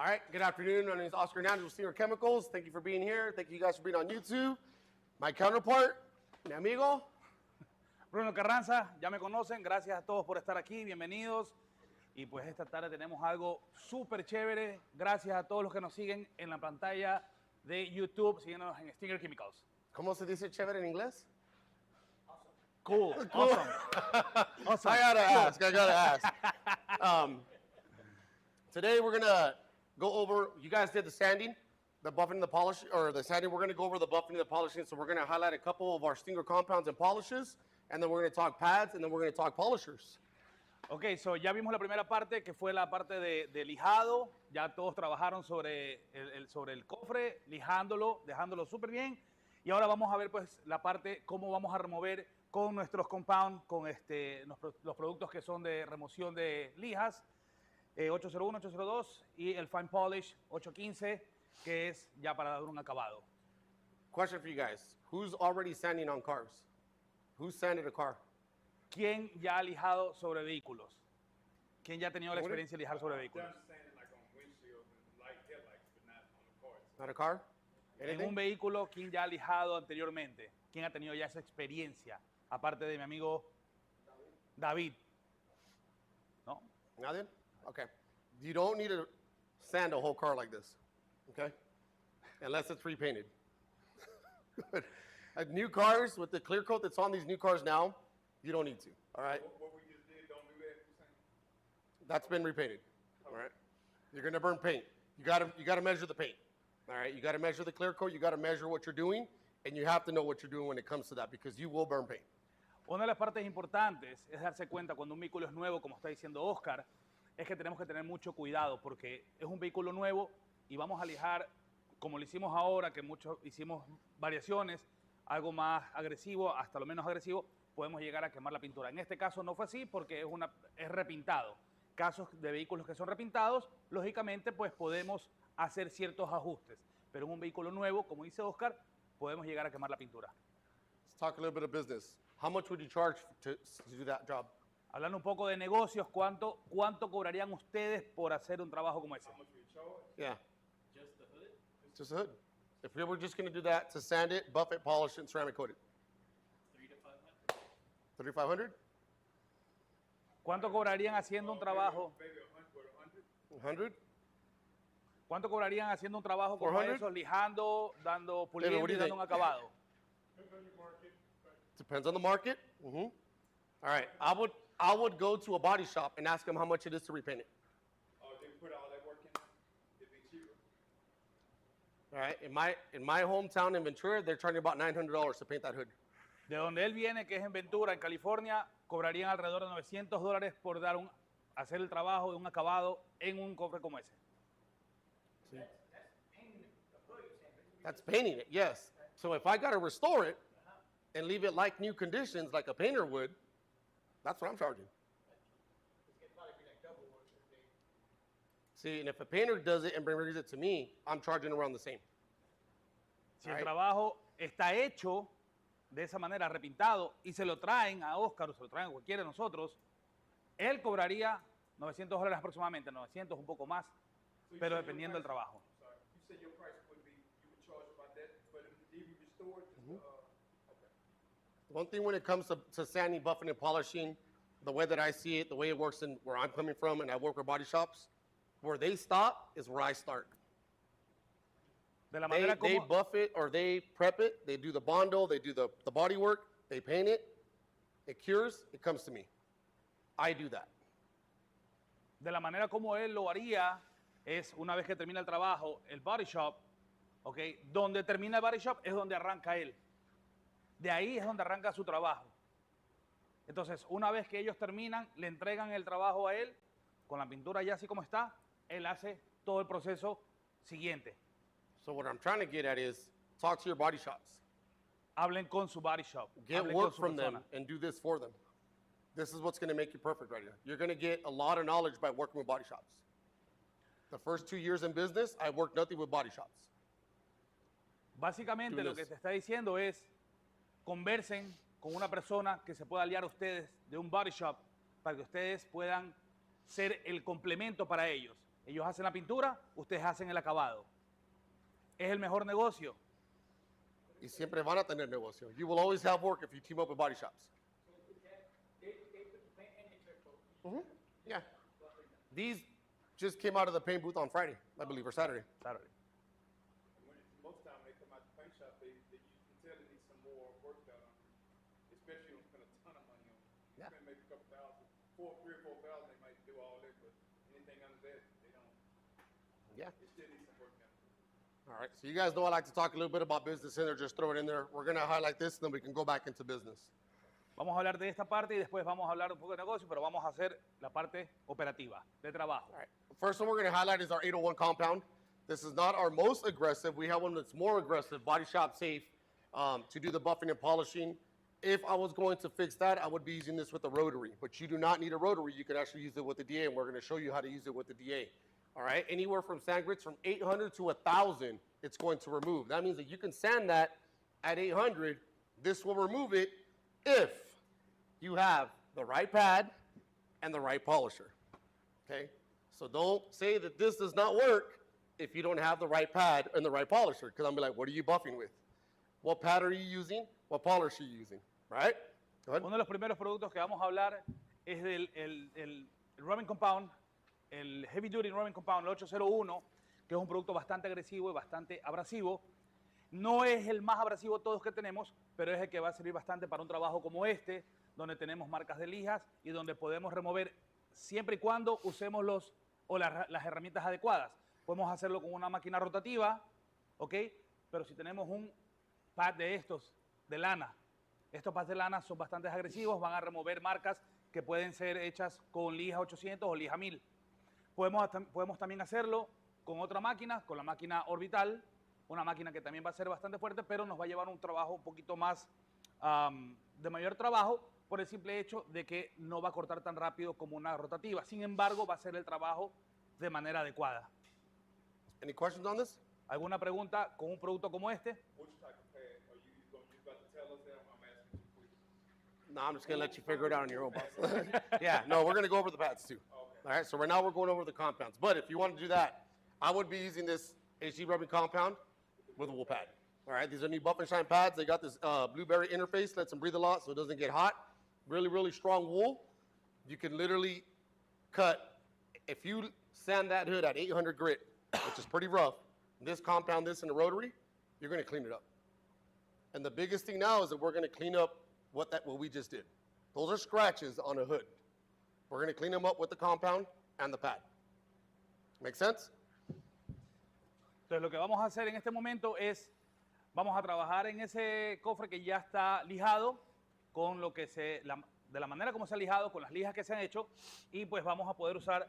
All right, good afternoon. My name is Oscar Hernandez with Senior Chemicals. Thank you for being here. Thank you guys for being on YouTube. My counterpart, mi amigo. Bruno Carranza, ya me conocen. Gracias a todos por estar aquí. Bienvenidos. Y pues esta tarde tenemos algo súper chévere. Gracias a todos los que nos siguen en la pantalla de YouTube. Síguenos en Stinger Chemicals. ¿Cómo se dice chévere en inglés? Cool. Awesome. Awesome. I gotta ask. Today we're gonna go over, you guys did the sanding, the buffing, the polish, or the sanding. We're gonna go over the buffing and the polishing. So we're gonna highlight a couple of our Stinger compounds and polishes, and then we're gonna talk pads, and then we're gonna talk polishers. Ok, so ya vimos la primera parte, que fue la parte de lijado. Ya todos trabajaron sobre el cofre, lijándolo, dejándolo súper bien. Y ahora vamos a ver pues la parte, cómo vamos a remover con nuestros compounds, con los productos que son de remoción de lijas, 801, 802, y el Fine Polish 815, que es ya para dar un acabado. Question for you guys. Who's already sanding on cars? Who's sanded a car? ¿Quién ya ha lijado sobre vehículos? ¿Quién ya ha tenido la experiencia de lijar sobre vehículos? Done sanding like on windshields and light headlights, but not on the cars. Not a car? En Anything? un vehículo, ¿quién ya ha lijado anteriormente? ¿Quién ha tenido ya esa experiencia? Aparte de mi amigo David. ¿No? Nothing? Okay. You don't need to sand a whole car like this, okay? Unless it's repainted. New cars with the clear coat that's on these new cars now, you don't need to, all right? What we just did, don't do that, you saying? That's been repainted, all right? You're gonna burn paint. You gotta measure the paint, all right? You gotta measure the clear coat, you gotta measure what you're doing, and you have to know what you're doing when it comes to that because you will burn paint. Una de las partes importantes es darse cuenta cuando un vehículo es nuevo, como está diciendo Oscar, es que tenemos que tener mucho cuidado porque es un vehículo nuevo y vamos a lijar, como lo hicimos ahora, que muchos hicimos variaciones, algo más agresivo hasta lo menos agresivo, podemos llegar a quemar la pintura. En este caso no fue así porque es repintado. Casos de vehículos que son repintados, lógicamente pues podemos hacer ciertos ajustes, pero en un vehículo nuevo, como dice Oscar, podemos llegar a quemar la pintura. Let's talk a little bit of business. How much would you charge to do that job? Hablando un poco de negocios, ¿cuánto cobrarían ustedes por hacer un trabajo como ese? How much we charge? Yeah, Just the hood? just a hood. If we were just gonna do that to sand it, buff it, polish it, and ceramic coat it, 300 to 500. 3,500? ¿Cuánto cobrarían haciendo un trabajo? Maybe 100. 100? ¿Cuánto cobrarían haciendo un trabajo como 400? eso, lijando, puliendo what do y you dando think? un acabado? Depends on the market. Mm-hmm. All right, I would go to a body shop and ask them how much it is to repaint it. Oh, they put all that work in it, it'd be cheaper. All right, in my hometown in Ventura, they're charging about $900 to paint that hood. De donde él viene, que es en Ventura, en California, cobrarían alrededor de $900 por hacer el trabajo de un acabado en un cofre como ese. That's painting it, yes. So if I got to restore it and leave it like new conditions, like a painter would, that's what I'm charging. See, and if a painter does it and brings it to me, I'm charging around the same. Si el Alright. trabajo está hecho de esa manera, repintado, y se lo traen a Oscar o se lo traen a cualquiera de nosotros, él cobraría $900 aproximadamente, 900, un poco más, So you pero said your dependiendo del price- trabajo. I'm sorry. You said your price would be, you would charge about that, but even restored, okay. One thing when it comes to sanding, buffing, and polishing, the way that I see it, the way it works in where I'm coming from, and I work with body shops, where they stop is where I start. De la They manera como, buff it or they prep it, they do the bondo, they do the body work, they paint it, it cures, it comes to me. I do that. de la manera como él lo haría es una vez que termina el trabajo, el body shop, ¿ok? Donde termina el body shop es donde arranca él. De ahí es donde arranca su trabajo. Entonces, una vez que ellos terminan, le entregan el trabajo a él, con la pintura ya así como está, él hace todo el proceso siguiente. So what I'm trying to get at is talk to your body shops. Hablen con su body shop. Get Hablen work con su from them persona. and do this for them. This is what's going to make you perfect right here. You're going to get a lot of knowledge by working with body shops. The first 2 years in business, I worked nothing with body shops. Básicamente Do lo this. que te está diciendo es, conversen con una persona que se pueda aliar a ustedes de un body shop para que ustedes puedan ser el complemento para ellos. Ellos hacen la pintura, ustedes hacen el acabado. ¿Es el mejor negocio? Y siempre van a tener negocio. You will always have work if you team up with body shops. They put the paint and they check both. Yeah. These just came out of the paint booth on Friday, I believe, or Saturday. Saturday. Most time they come out the paint shop, you can tell they need some more work done on it, especially when you spend a ton of money on it. You Yeah. spend maybe a couple thousand, $3,000 or $4,000, they might do all that, but anything under that, they don't. Yeah. It still needs some work done. All right. So you guys know I like to talk a little bit about business in there. Just throw it in there. We're going to highlight this, and then we can go back into business. Vamos a hablar de esta parte y después vamos a hablar un poco de negocio, pero vamos a hacer la parte operativa, de trabajo. All right. First one we're going to highlight is our 801 compound. This is not our most aggressive. We have one that's more aggressive, body shop safe, to do the buffing and polishing. If I was going to fix that, I would be using this with a rotary. But you do not need a rotary. You can actually use it with the DA, and we're going to show you how to use it with the DA. All right? Anywhere from sand grits from 800 to 1,000, it's going to remove. That means that you can sand that at 800. This will remove it if you have the right pad and the right polisher. Okay? So don't say that this does not work if you don't have the right pad and the right polisher, because I'm be like, what are you buffing with? What pad are you using? What polish are you using? Right? Go ahead. Uno de los primeros productos que vamos a hablar es del el rubbing compound, el heavy duty rubbing compound, el 801, que es un producto bastante agresivo y bastante abrasivo. No es el más abrasivo de todos que tenemos, pero es el que va a servir bastante para un trabajo como este, donde tenemos marcas de lijas y donde podemos remover siempre y cuando usemos las herramientas adecuadas. Podemos hacerlo con una máquina rotativa, ¿ok? Pero si tenemos un pad de estos, de lana, estos pads de lana son bastante agresivos, van a remover marcas que pueden ser hechas con lija 800 o lija 1000. Podemos también hacerlo con otra máquina, con la máquina orbital, una máquina que también va a ser bastante fuerte, pero nos va a llevar un trabajo un poquito más de mayor trabajo por el simple hecho de que no va a cortar tan rápido como una rotativa. Sin embargo, va a hacer el trabajo de manera adecuada. Any questions on this? ¿Alguna pregunta con un producto como este? Which type of pad are you going to use? About to tell us that? I'm asking you quick. No, I'm just going to let you figure it out on your own, boss. Yeah, no, we're going to go over the pads too. All right, so right now we're going over the compounds. But if you want to do that, I would be using this HG rubbing compound with a wool pad. All right, these are new buff and shine pads. They got this blueberry interface, lets them breathe a lot so it doesn't get hot. Really, really strong wool. You can literally cut, if you sand that hood at 800 grit, which is pretty rough, this compound this in a rotary, you're going to clean it up. And the biggest thing now is that we're going to clean up what we just did. Those are scratches on a hood. We're going to clean them up with the compound and the pad. Make sense? Entonces, lo que vamos a hacer en este momento es, vamos a trabajar en ese cofre que ya está lijado, con lo que de la manera como se ha lijado, con las lijas que se han hecho, y pues vamos a poder usar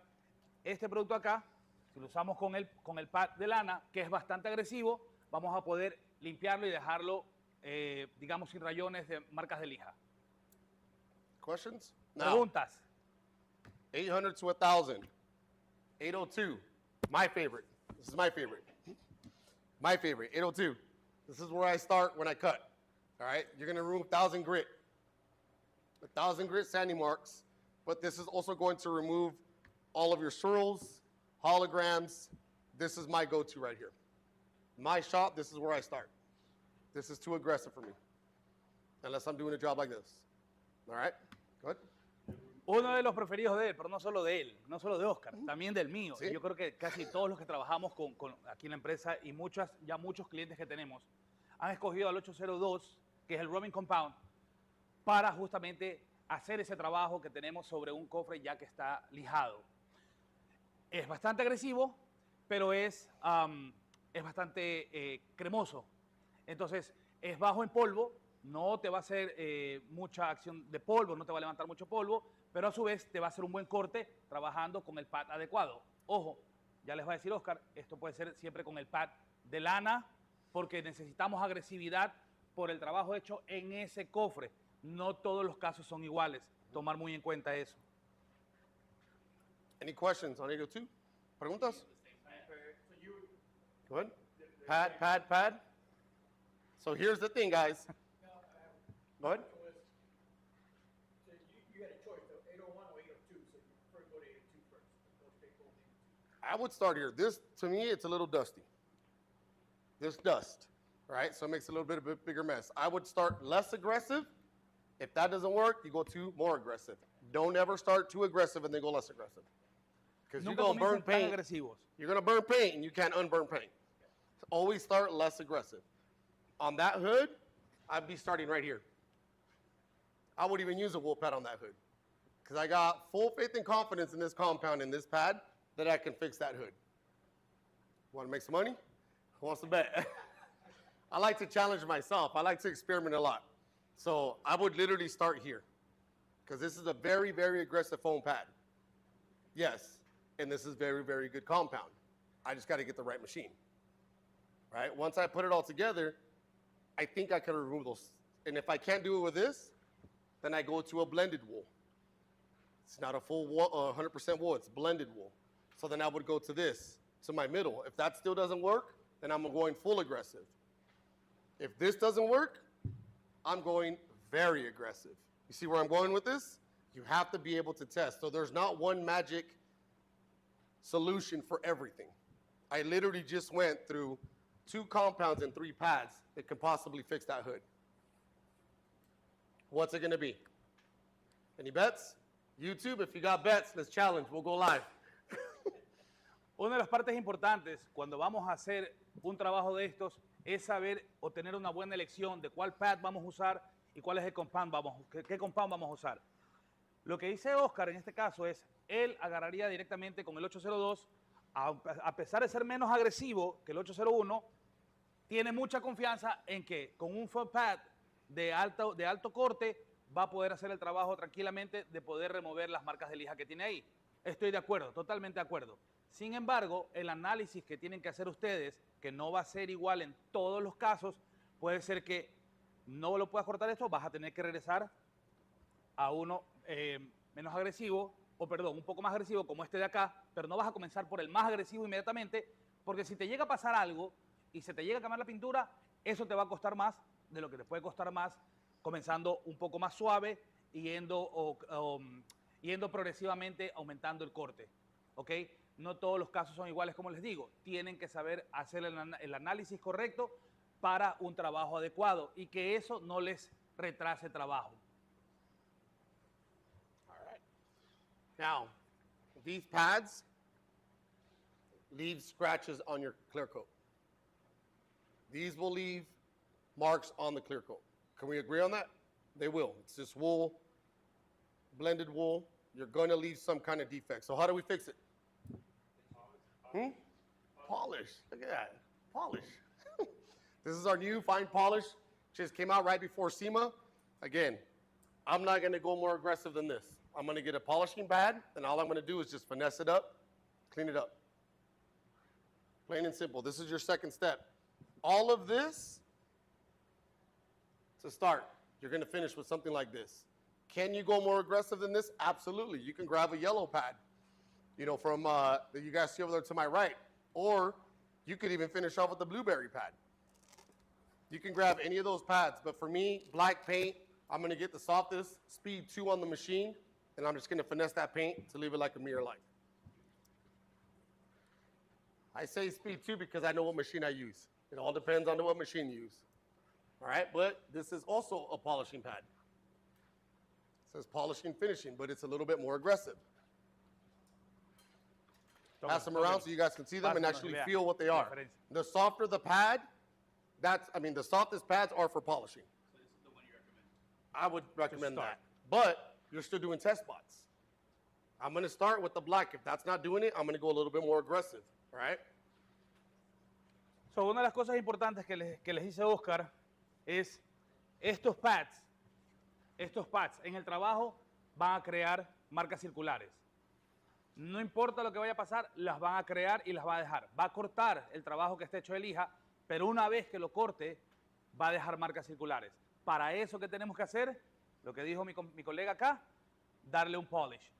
este producto acá. Si lo usamos con el pad de lana, que es bastante agresivo, vamos a poder limpiarlo y dejarlo, digamos, sin rayones de marcas de lija. Questions? Now, Preguntas. 800 to 1,000. 802. My favorite. This is my favorite. My favorite. 802. This is where I start when I cut. All right? You're going to remove 1,000 grit. 1,000 grit sanding marks. But this is also going to remove all of your swirls, holograms. This is my go-to right here. My shop, this is where I start. This is too aggressive for me. Unless I'm doing a job like this. All right? Go ahead. Uno de los preferidos de él, pero no solo de él, no solo de Oscar, también del mío. Sí. Y yo creo que casi todos los que trabajamos aquí en la empresa y muchos clientes que tenemos han escogido al 802, que es el rubbing compound, para justamente hacer ese trabajo que tenemos sobre un cofre ya que está lijado. Es bastante agresivo, pero es bastante cremoso. Entonces, es bajo en polvo, no te va a hacer mucha acción de polvo, no te va a levantar mucho polvo, pero a su vez te va a hacer un buen corte trabajando con el pad adecuado. Ojo, ya les va a decir Oscar, esto puede ser siempre con el pad de lana, porque necesitamos agresividad por el trabajo hecho en ese cofre. No todos los casos son iguales. Tomar muy en cuenta eso. Any questions on 802? Preguntas? Go ahead. Pad. So here's the thing, guys. Go ahead. So you had a choice, though, 801 or 802, so you prefer to go to 802 first. Go take both 802. I would start here. This, to me, it's a little dusty. This dust, right? So it makes a little bit of a bigger mess. I would start less aggressive. If that doesn't work, you go to more aggressive. Don't ever start too aggressive and then go less aggressive. Because you're Nunca going to burn comiencen tan paint. agresivos. You're going to burn paint and you can't unburn paint. Always start less aggressive. On that hood, I'd be starting right here. I would even use a wool pad on that hood. Because I got full faith and confidence in this compound, in this pad, that I can fix that hood. Want to make some money? Who wants to bet? I like to challenge myself. I like to experiment a lot. So I would literally start here. Because this is a very, very aggressive foam pad. Yes, and this is very, very good compound. I just got to get the right machine. Right? Once I put it all together, I think I can remove those. And if I can't do it with this, then I go to a blended wool. It's not a full 100% wool, it's blended wool. So then I would go to this, to my middle. If that still doesn't work, then I'm going full aggressive. If this doesn't work, I'm going very aggressive. You see where I'm going with this? You have to be able to test. So there's not one magic solution for everything. I literally just went through 2 compounds and 3 pads that can possibly fix that hood. What's it going to be? Any bets? YouTube, if you got bets, let's challenge. We'll go live. Una de las partes importantes cuando vamos a hacer un trabajo de estos es saber o tener una buena elección de cuál pad vamos a usar y cuál es el compound qué compound vamos a usar. Lo que dice Oscar en este caso es, él agarraría directamente con el 802, a pesar de ser menos agresivo que el 801, tiene mucha confianza en que con un foam pad de alto corte va a poder hacer el trabajo tranquilamente de poder remover las marcas de lija que tiene ahí. Estoy de acuerdo, totalmente de acuerdo. Sin embargo, el análisis que tienen que hacer ustedes, que no va a ser igual en todos los casos, puede ser que no lo puedas cortar esto, vas a tener que regresar a uno menos agresivo, o perdón, un poco más agresivo como este de acá, pero no vas a comenzar por el más agresivo inmediatamente, porque si te llega a pasar algo y se te llega a quemar la pintura, eso te va a costar más de lo que te puede costar más comenzando un poco más suave y yendo progresivamente aumentando el corte, ¿ok? No todos los casos son iguales, como les digo. Tienen que saber hacer el análisis correcto para un trabajo adecuado y que eso no les retrase trabajo. All right. Now, these pads leave scratches on your clear coat. These will leave marks on the clear coat. Can we agree on that? They will. It's just wool, blended wool. You're going to leave some kind of defect. So how do we fix it? Polish. Look at that. Polish. This is our new fine polish. Just came out right before SEMA. Again, I'm not going to go more aggressive than this. I'm going to get a polishing pad, and all I'm going to do is just finesse it up, clean it up. Plain and simple. This is your second step. All of this, to start, you're going to finish with something like this. Can you go more aggressive than this? Absolutely. You can grab a yellow pad, you know, from that you guys see over there to my right. Or you could even finish off with the blueberry pad. You can grab any of those pads. But for me, black paint, I'm going to get the softest, speed 2 on the machine, and I'm just going to finesse that paint to leave it like a mirror light. I say speed 2 because I know what machine I use. It all depends on what machine you use. All right, but this is also a polishing pad. It says polishing finishing, but it's a little bit more aggressive. Pass them around so you guys can see them and actually feel what they are. The softer the pad, the softest pads are for polishing. So this is the one you recommend? I would recommend that. But you're still doing test spots. I'm going to start with the black. If that's not doing it, I'm going to go a little bit more aggressive, all right? So, una de las cosas importantes que les dice Oscar es estos pads en el trabajo van a crear marcas circulares. No importa lo que vaya a pasar, las van a crear y las va a dejar. Va a cortar el trabajo que esté hecho de lija, pero una vez que lo corte, va a dejar marcas circulares. Para eso, ¿qué tenemos que hacer? Lo que dijo mi colega acá, darle un polish.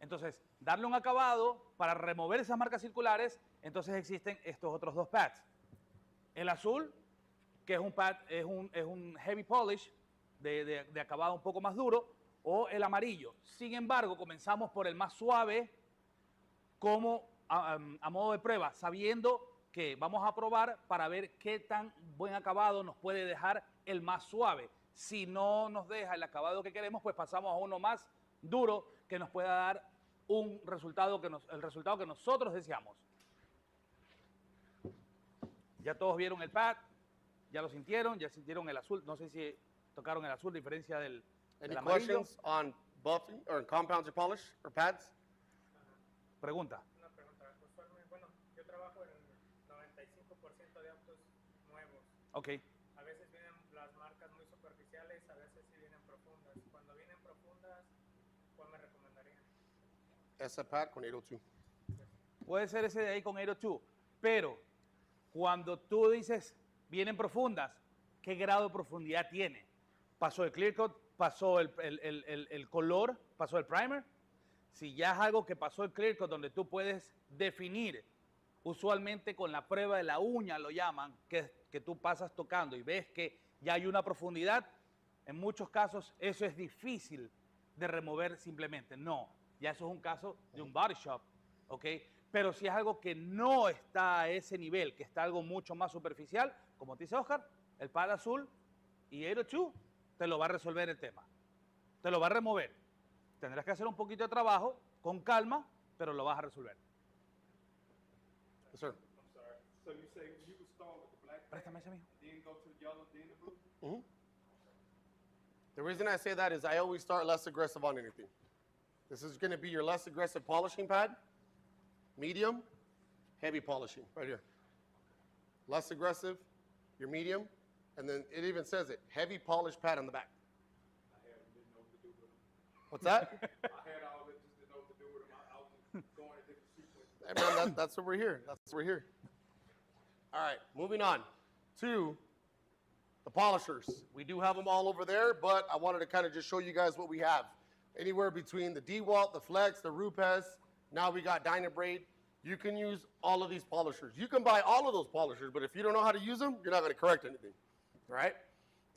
Entonces, darle un acabado para remover esas marcas circulares, entonces existen estos otros 2 pads. El azul, que es un pad, es un heavy polish de acabado un poco más duro, o el amarillo. Sin embargo, comenzamos por el más suave como a modo de prueba, sabiendo que vamos a probar para ver qué tan buen acabado nos puede dejar el más suave. Si no nos deja el acabado que queremos, pues pasamos a uno más duro que nos pueda dar un resultado el resultado que nosotros deseamos. Ya todos vieron el pad, ya sintieron el azul. No sé si tocaron el azul, diferencia del Any amarillo. questions on buffing or compounds or polish or pads? Pregunta. Una pregunta. Usualmente, bueno, yo trabajo en el 95% de autos nuevos. Ok. A veces vienen las marcas muy superficiales, a veces sí vienen profundas. Cuando vienen profundas, ¿cuál me recomendarían? Esa pad con 802. Puede ser ese de ahí con 802, pero cuando tú dices vienen profundas, ¿qué grado de profundidad tiene? ¿Pasó el clear coat? ¿Pasó el color? ¿Pasó el primer? Si ya es algo que pasó el clear coat, donde tú puedes definir, usualmente con la prueba de la uña lo llaman, que tú pasas tocando y ves que ya hay una profundidad, en muchos casos eso es difícil de remover simplemente. No, ya eso es un caso de un body shop, ¿ok? Pero si es algo que no está a ese nivel, que está algo mucho más superficial, como te dice Oscar, el pad azul y 802 te lo va a resolver el tema. Te lo va a remover. Tendrás que hacer un poquito de trabajo, con calma, pero lo vas a resolver. Yes, sir. I'm sorry. So you say you would start with the black pad, Préstame ese, mijo. then go to the yellow, then the blue? The reason I say that is I always start less aggressive on anything. This is going to be your less aggressive polishing pad, medium, heavy polishing, right here. Less aggressive, your medium, and then it even says it, heavy polished pad on the back. Didn't know what to do with them. What's that? I had all that, just didn't know what to do with them. I was just going in different sequences. Hey, man, that's what we're here. That's what we're here. All right, moving on to the polishers. We do have them all over there, but I wanted to kind of just show you guys what we have. Anywhere between the DeWalt, the Flex, the Rupes, now we got Dynabraid. You can use all of these polishers. You can buy all of those polishers, but if you don't know how to use them, you're not going to correct anything, all right?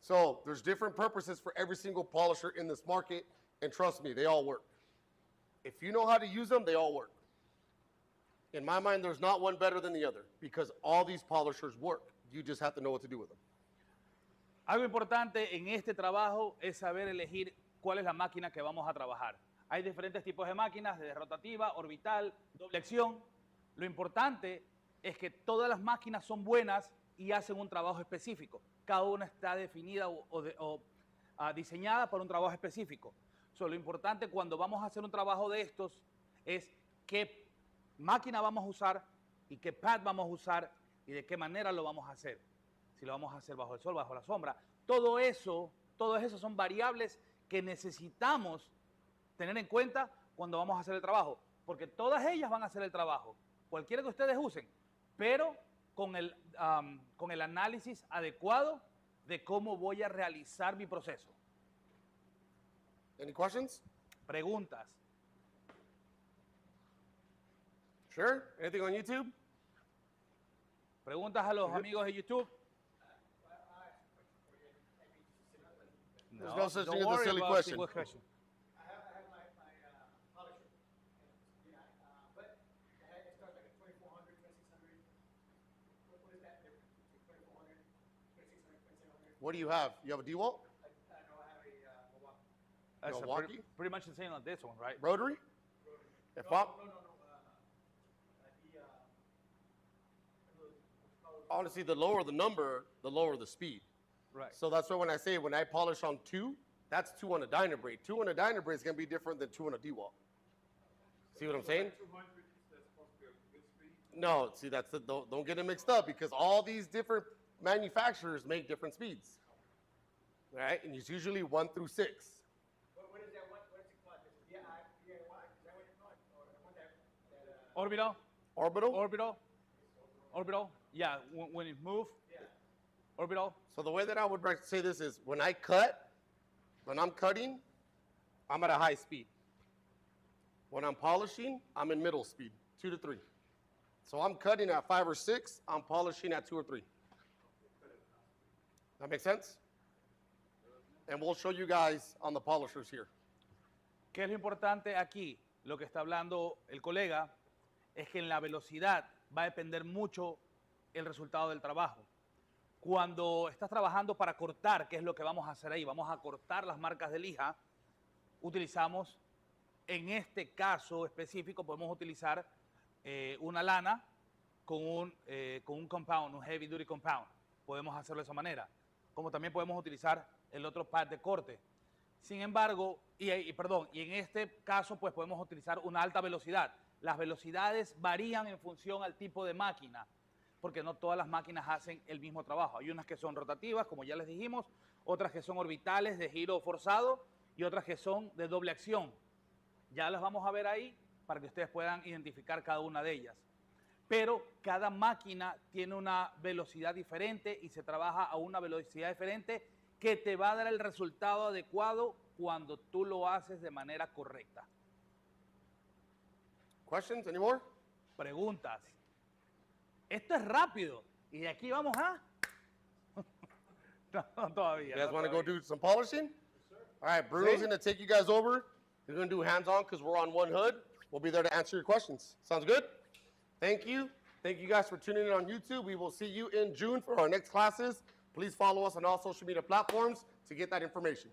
So there's different purposes for every single polisher in this market, and trust me, they all work. If you know how to use them, they all work. In my mind, there's not one better than the other because all these polishers work. You just have to know what to do with them. Algo importante en este trabajo es saber elegir cuál es la máquina que vamos a trabajar. Hay diferentes tipos de máquinas, desde rotativa, orbital, doble acción. Lo importante es que todas las máquinas son buenas y hacen un trabajo específico. Cada una está definida o diseñada para un trabajo específico. Lo importante cuando vamos a hacer un trabajo de estos es qué máquina vamos a usar y qué pad vamos a usar y de qué manera lo vamos a hacer. Si lo vamos a hacer bajo el sol, bajo la sombra. Todo eso son variables que necesitamos tener en cuenta cuando vamos a hacer el trabajo, porque todas ellas van a hacer el trabajo, cualquiera que ustedes usen, pero con el análisis adecuado de cómo voy a realizar mi proceso. Any questions? Preguntas. Sure? Anything on YouTube? Preguntas a los amigos de YouTube. There's no such don't thing as a worry silly about question. silly question. I have my polisher, and you know, but it starts like at 2400, 2600. What is that difference between 2400, 2600, 2700? What do you have? You have a DeWalt? I know I have a Milwaukee. That's Milwaukee? pretty much the same on this one, right? Rotary? If I'm, honestly, the lower the number, the lower the speed. Right. So that's why when I polish on 2, that's 2 on a Dynabraid. 2 on a Dynabraid is going to be different than 2 on a DeWalt. See what I'm saying? 200, that's supposed to be a good speed. No, see, don't get it mixed up because all these different manufacturers make different speeds. All right? And it's usually 1 through 6. What is that? What is it called? Is it DIY? Is that what it's called? Or the one that Orbital? Orbital? Orbital? Yeah, when it moves. Yeah. Orbital? So the way that I would say this is when I'm cutting, I'm at a high speed. When I'm polishing, I'm in middle speed, 2 to 3. So I'm cutting at 5 or 6, I'm polishing at 2 or 3. That make sense? And we'll show you guys on the polishers here. ¿Qué es lo importante aquí? Lo que está hablando el colega es que en la velocidad va a depender mucho el resultado del trabajo. Cuando estás trabajando para cortar, ¿qué es lo que vamos a hacer ahí? Vamos a cortar las marcas de lija. Utilizamos, en este caso específico, podemos utilizar una lana con un compound, un heavy duty compound. Podemos hacerlo de esa manera. Como también podemos utilizar el otro pad de corte. Sin embargo, y en este caso, pues podemos utilizar una alta velocidad. Las velocidades varían en función al tipo de máquina, porque no todas las máquinas hacen el mismo trabajo. Hay unas que son rotativas, como ya les dijimos, otras que son orbitales de giro forzado y otras que son de doble acción. Ya las vamos a ver ahí para que ustedes puedan identificar cada una de ellas. Pero cada máquina tiene una velocidad diferente y se trabaja a una velocidad diferente que te va a dar el resultado adecuado cuando tú lo haces de manera correcta. Questions? Any more? Preguntas. Esto es rápido. Y de aquí vamos a... No, todavía. You guys no want to go todavía. do some polishing? All right, Bruno's Sí. going to take you guys over. He's going to do hands-on because we're on one hood. We'll be there to answer your questions. Sounds good? Thank you. Thank you guys for tuning in on YouTube. We will see you in June for our next classes. Please follow us on all social media platforms to get that information.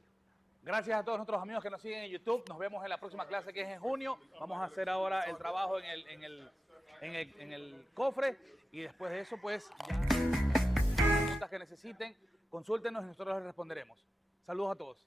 Gracias a todos nuestros amigos que nos siguen en YouTube. Nos vemos en la próxima clase que es en junio. Vamos a hacer ahora el trabajo en el cofre. Y después de eso, pues, ya preguntas que necesiten, consúltenos y nosotros les responderemos. Saludos a todos.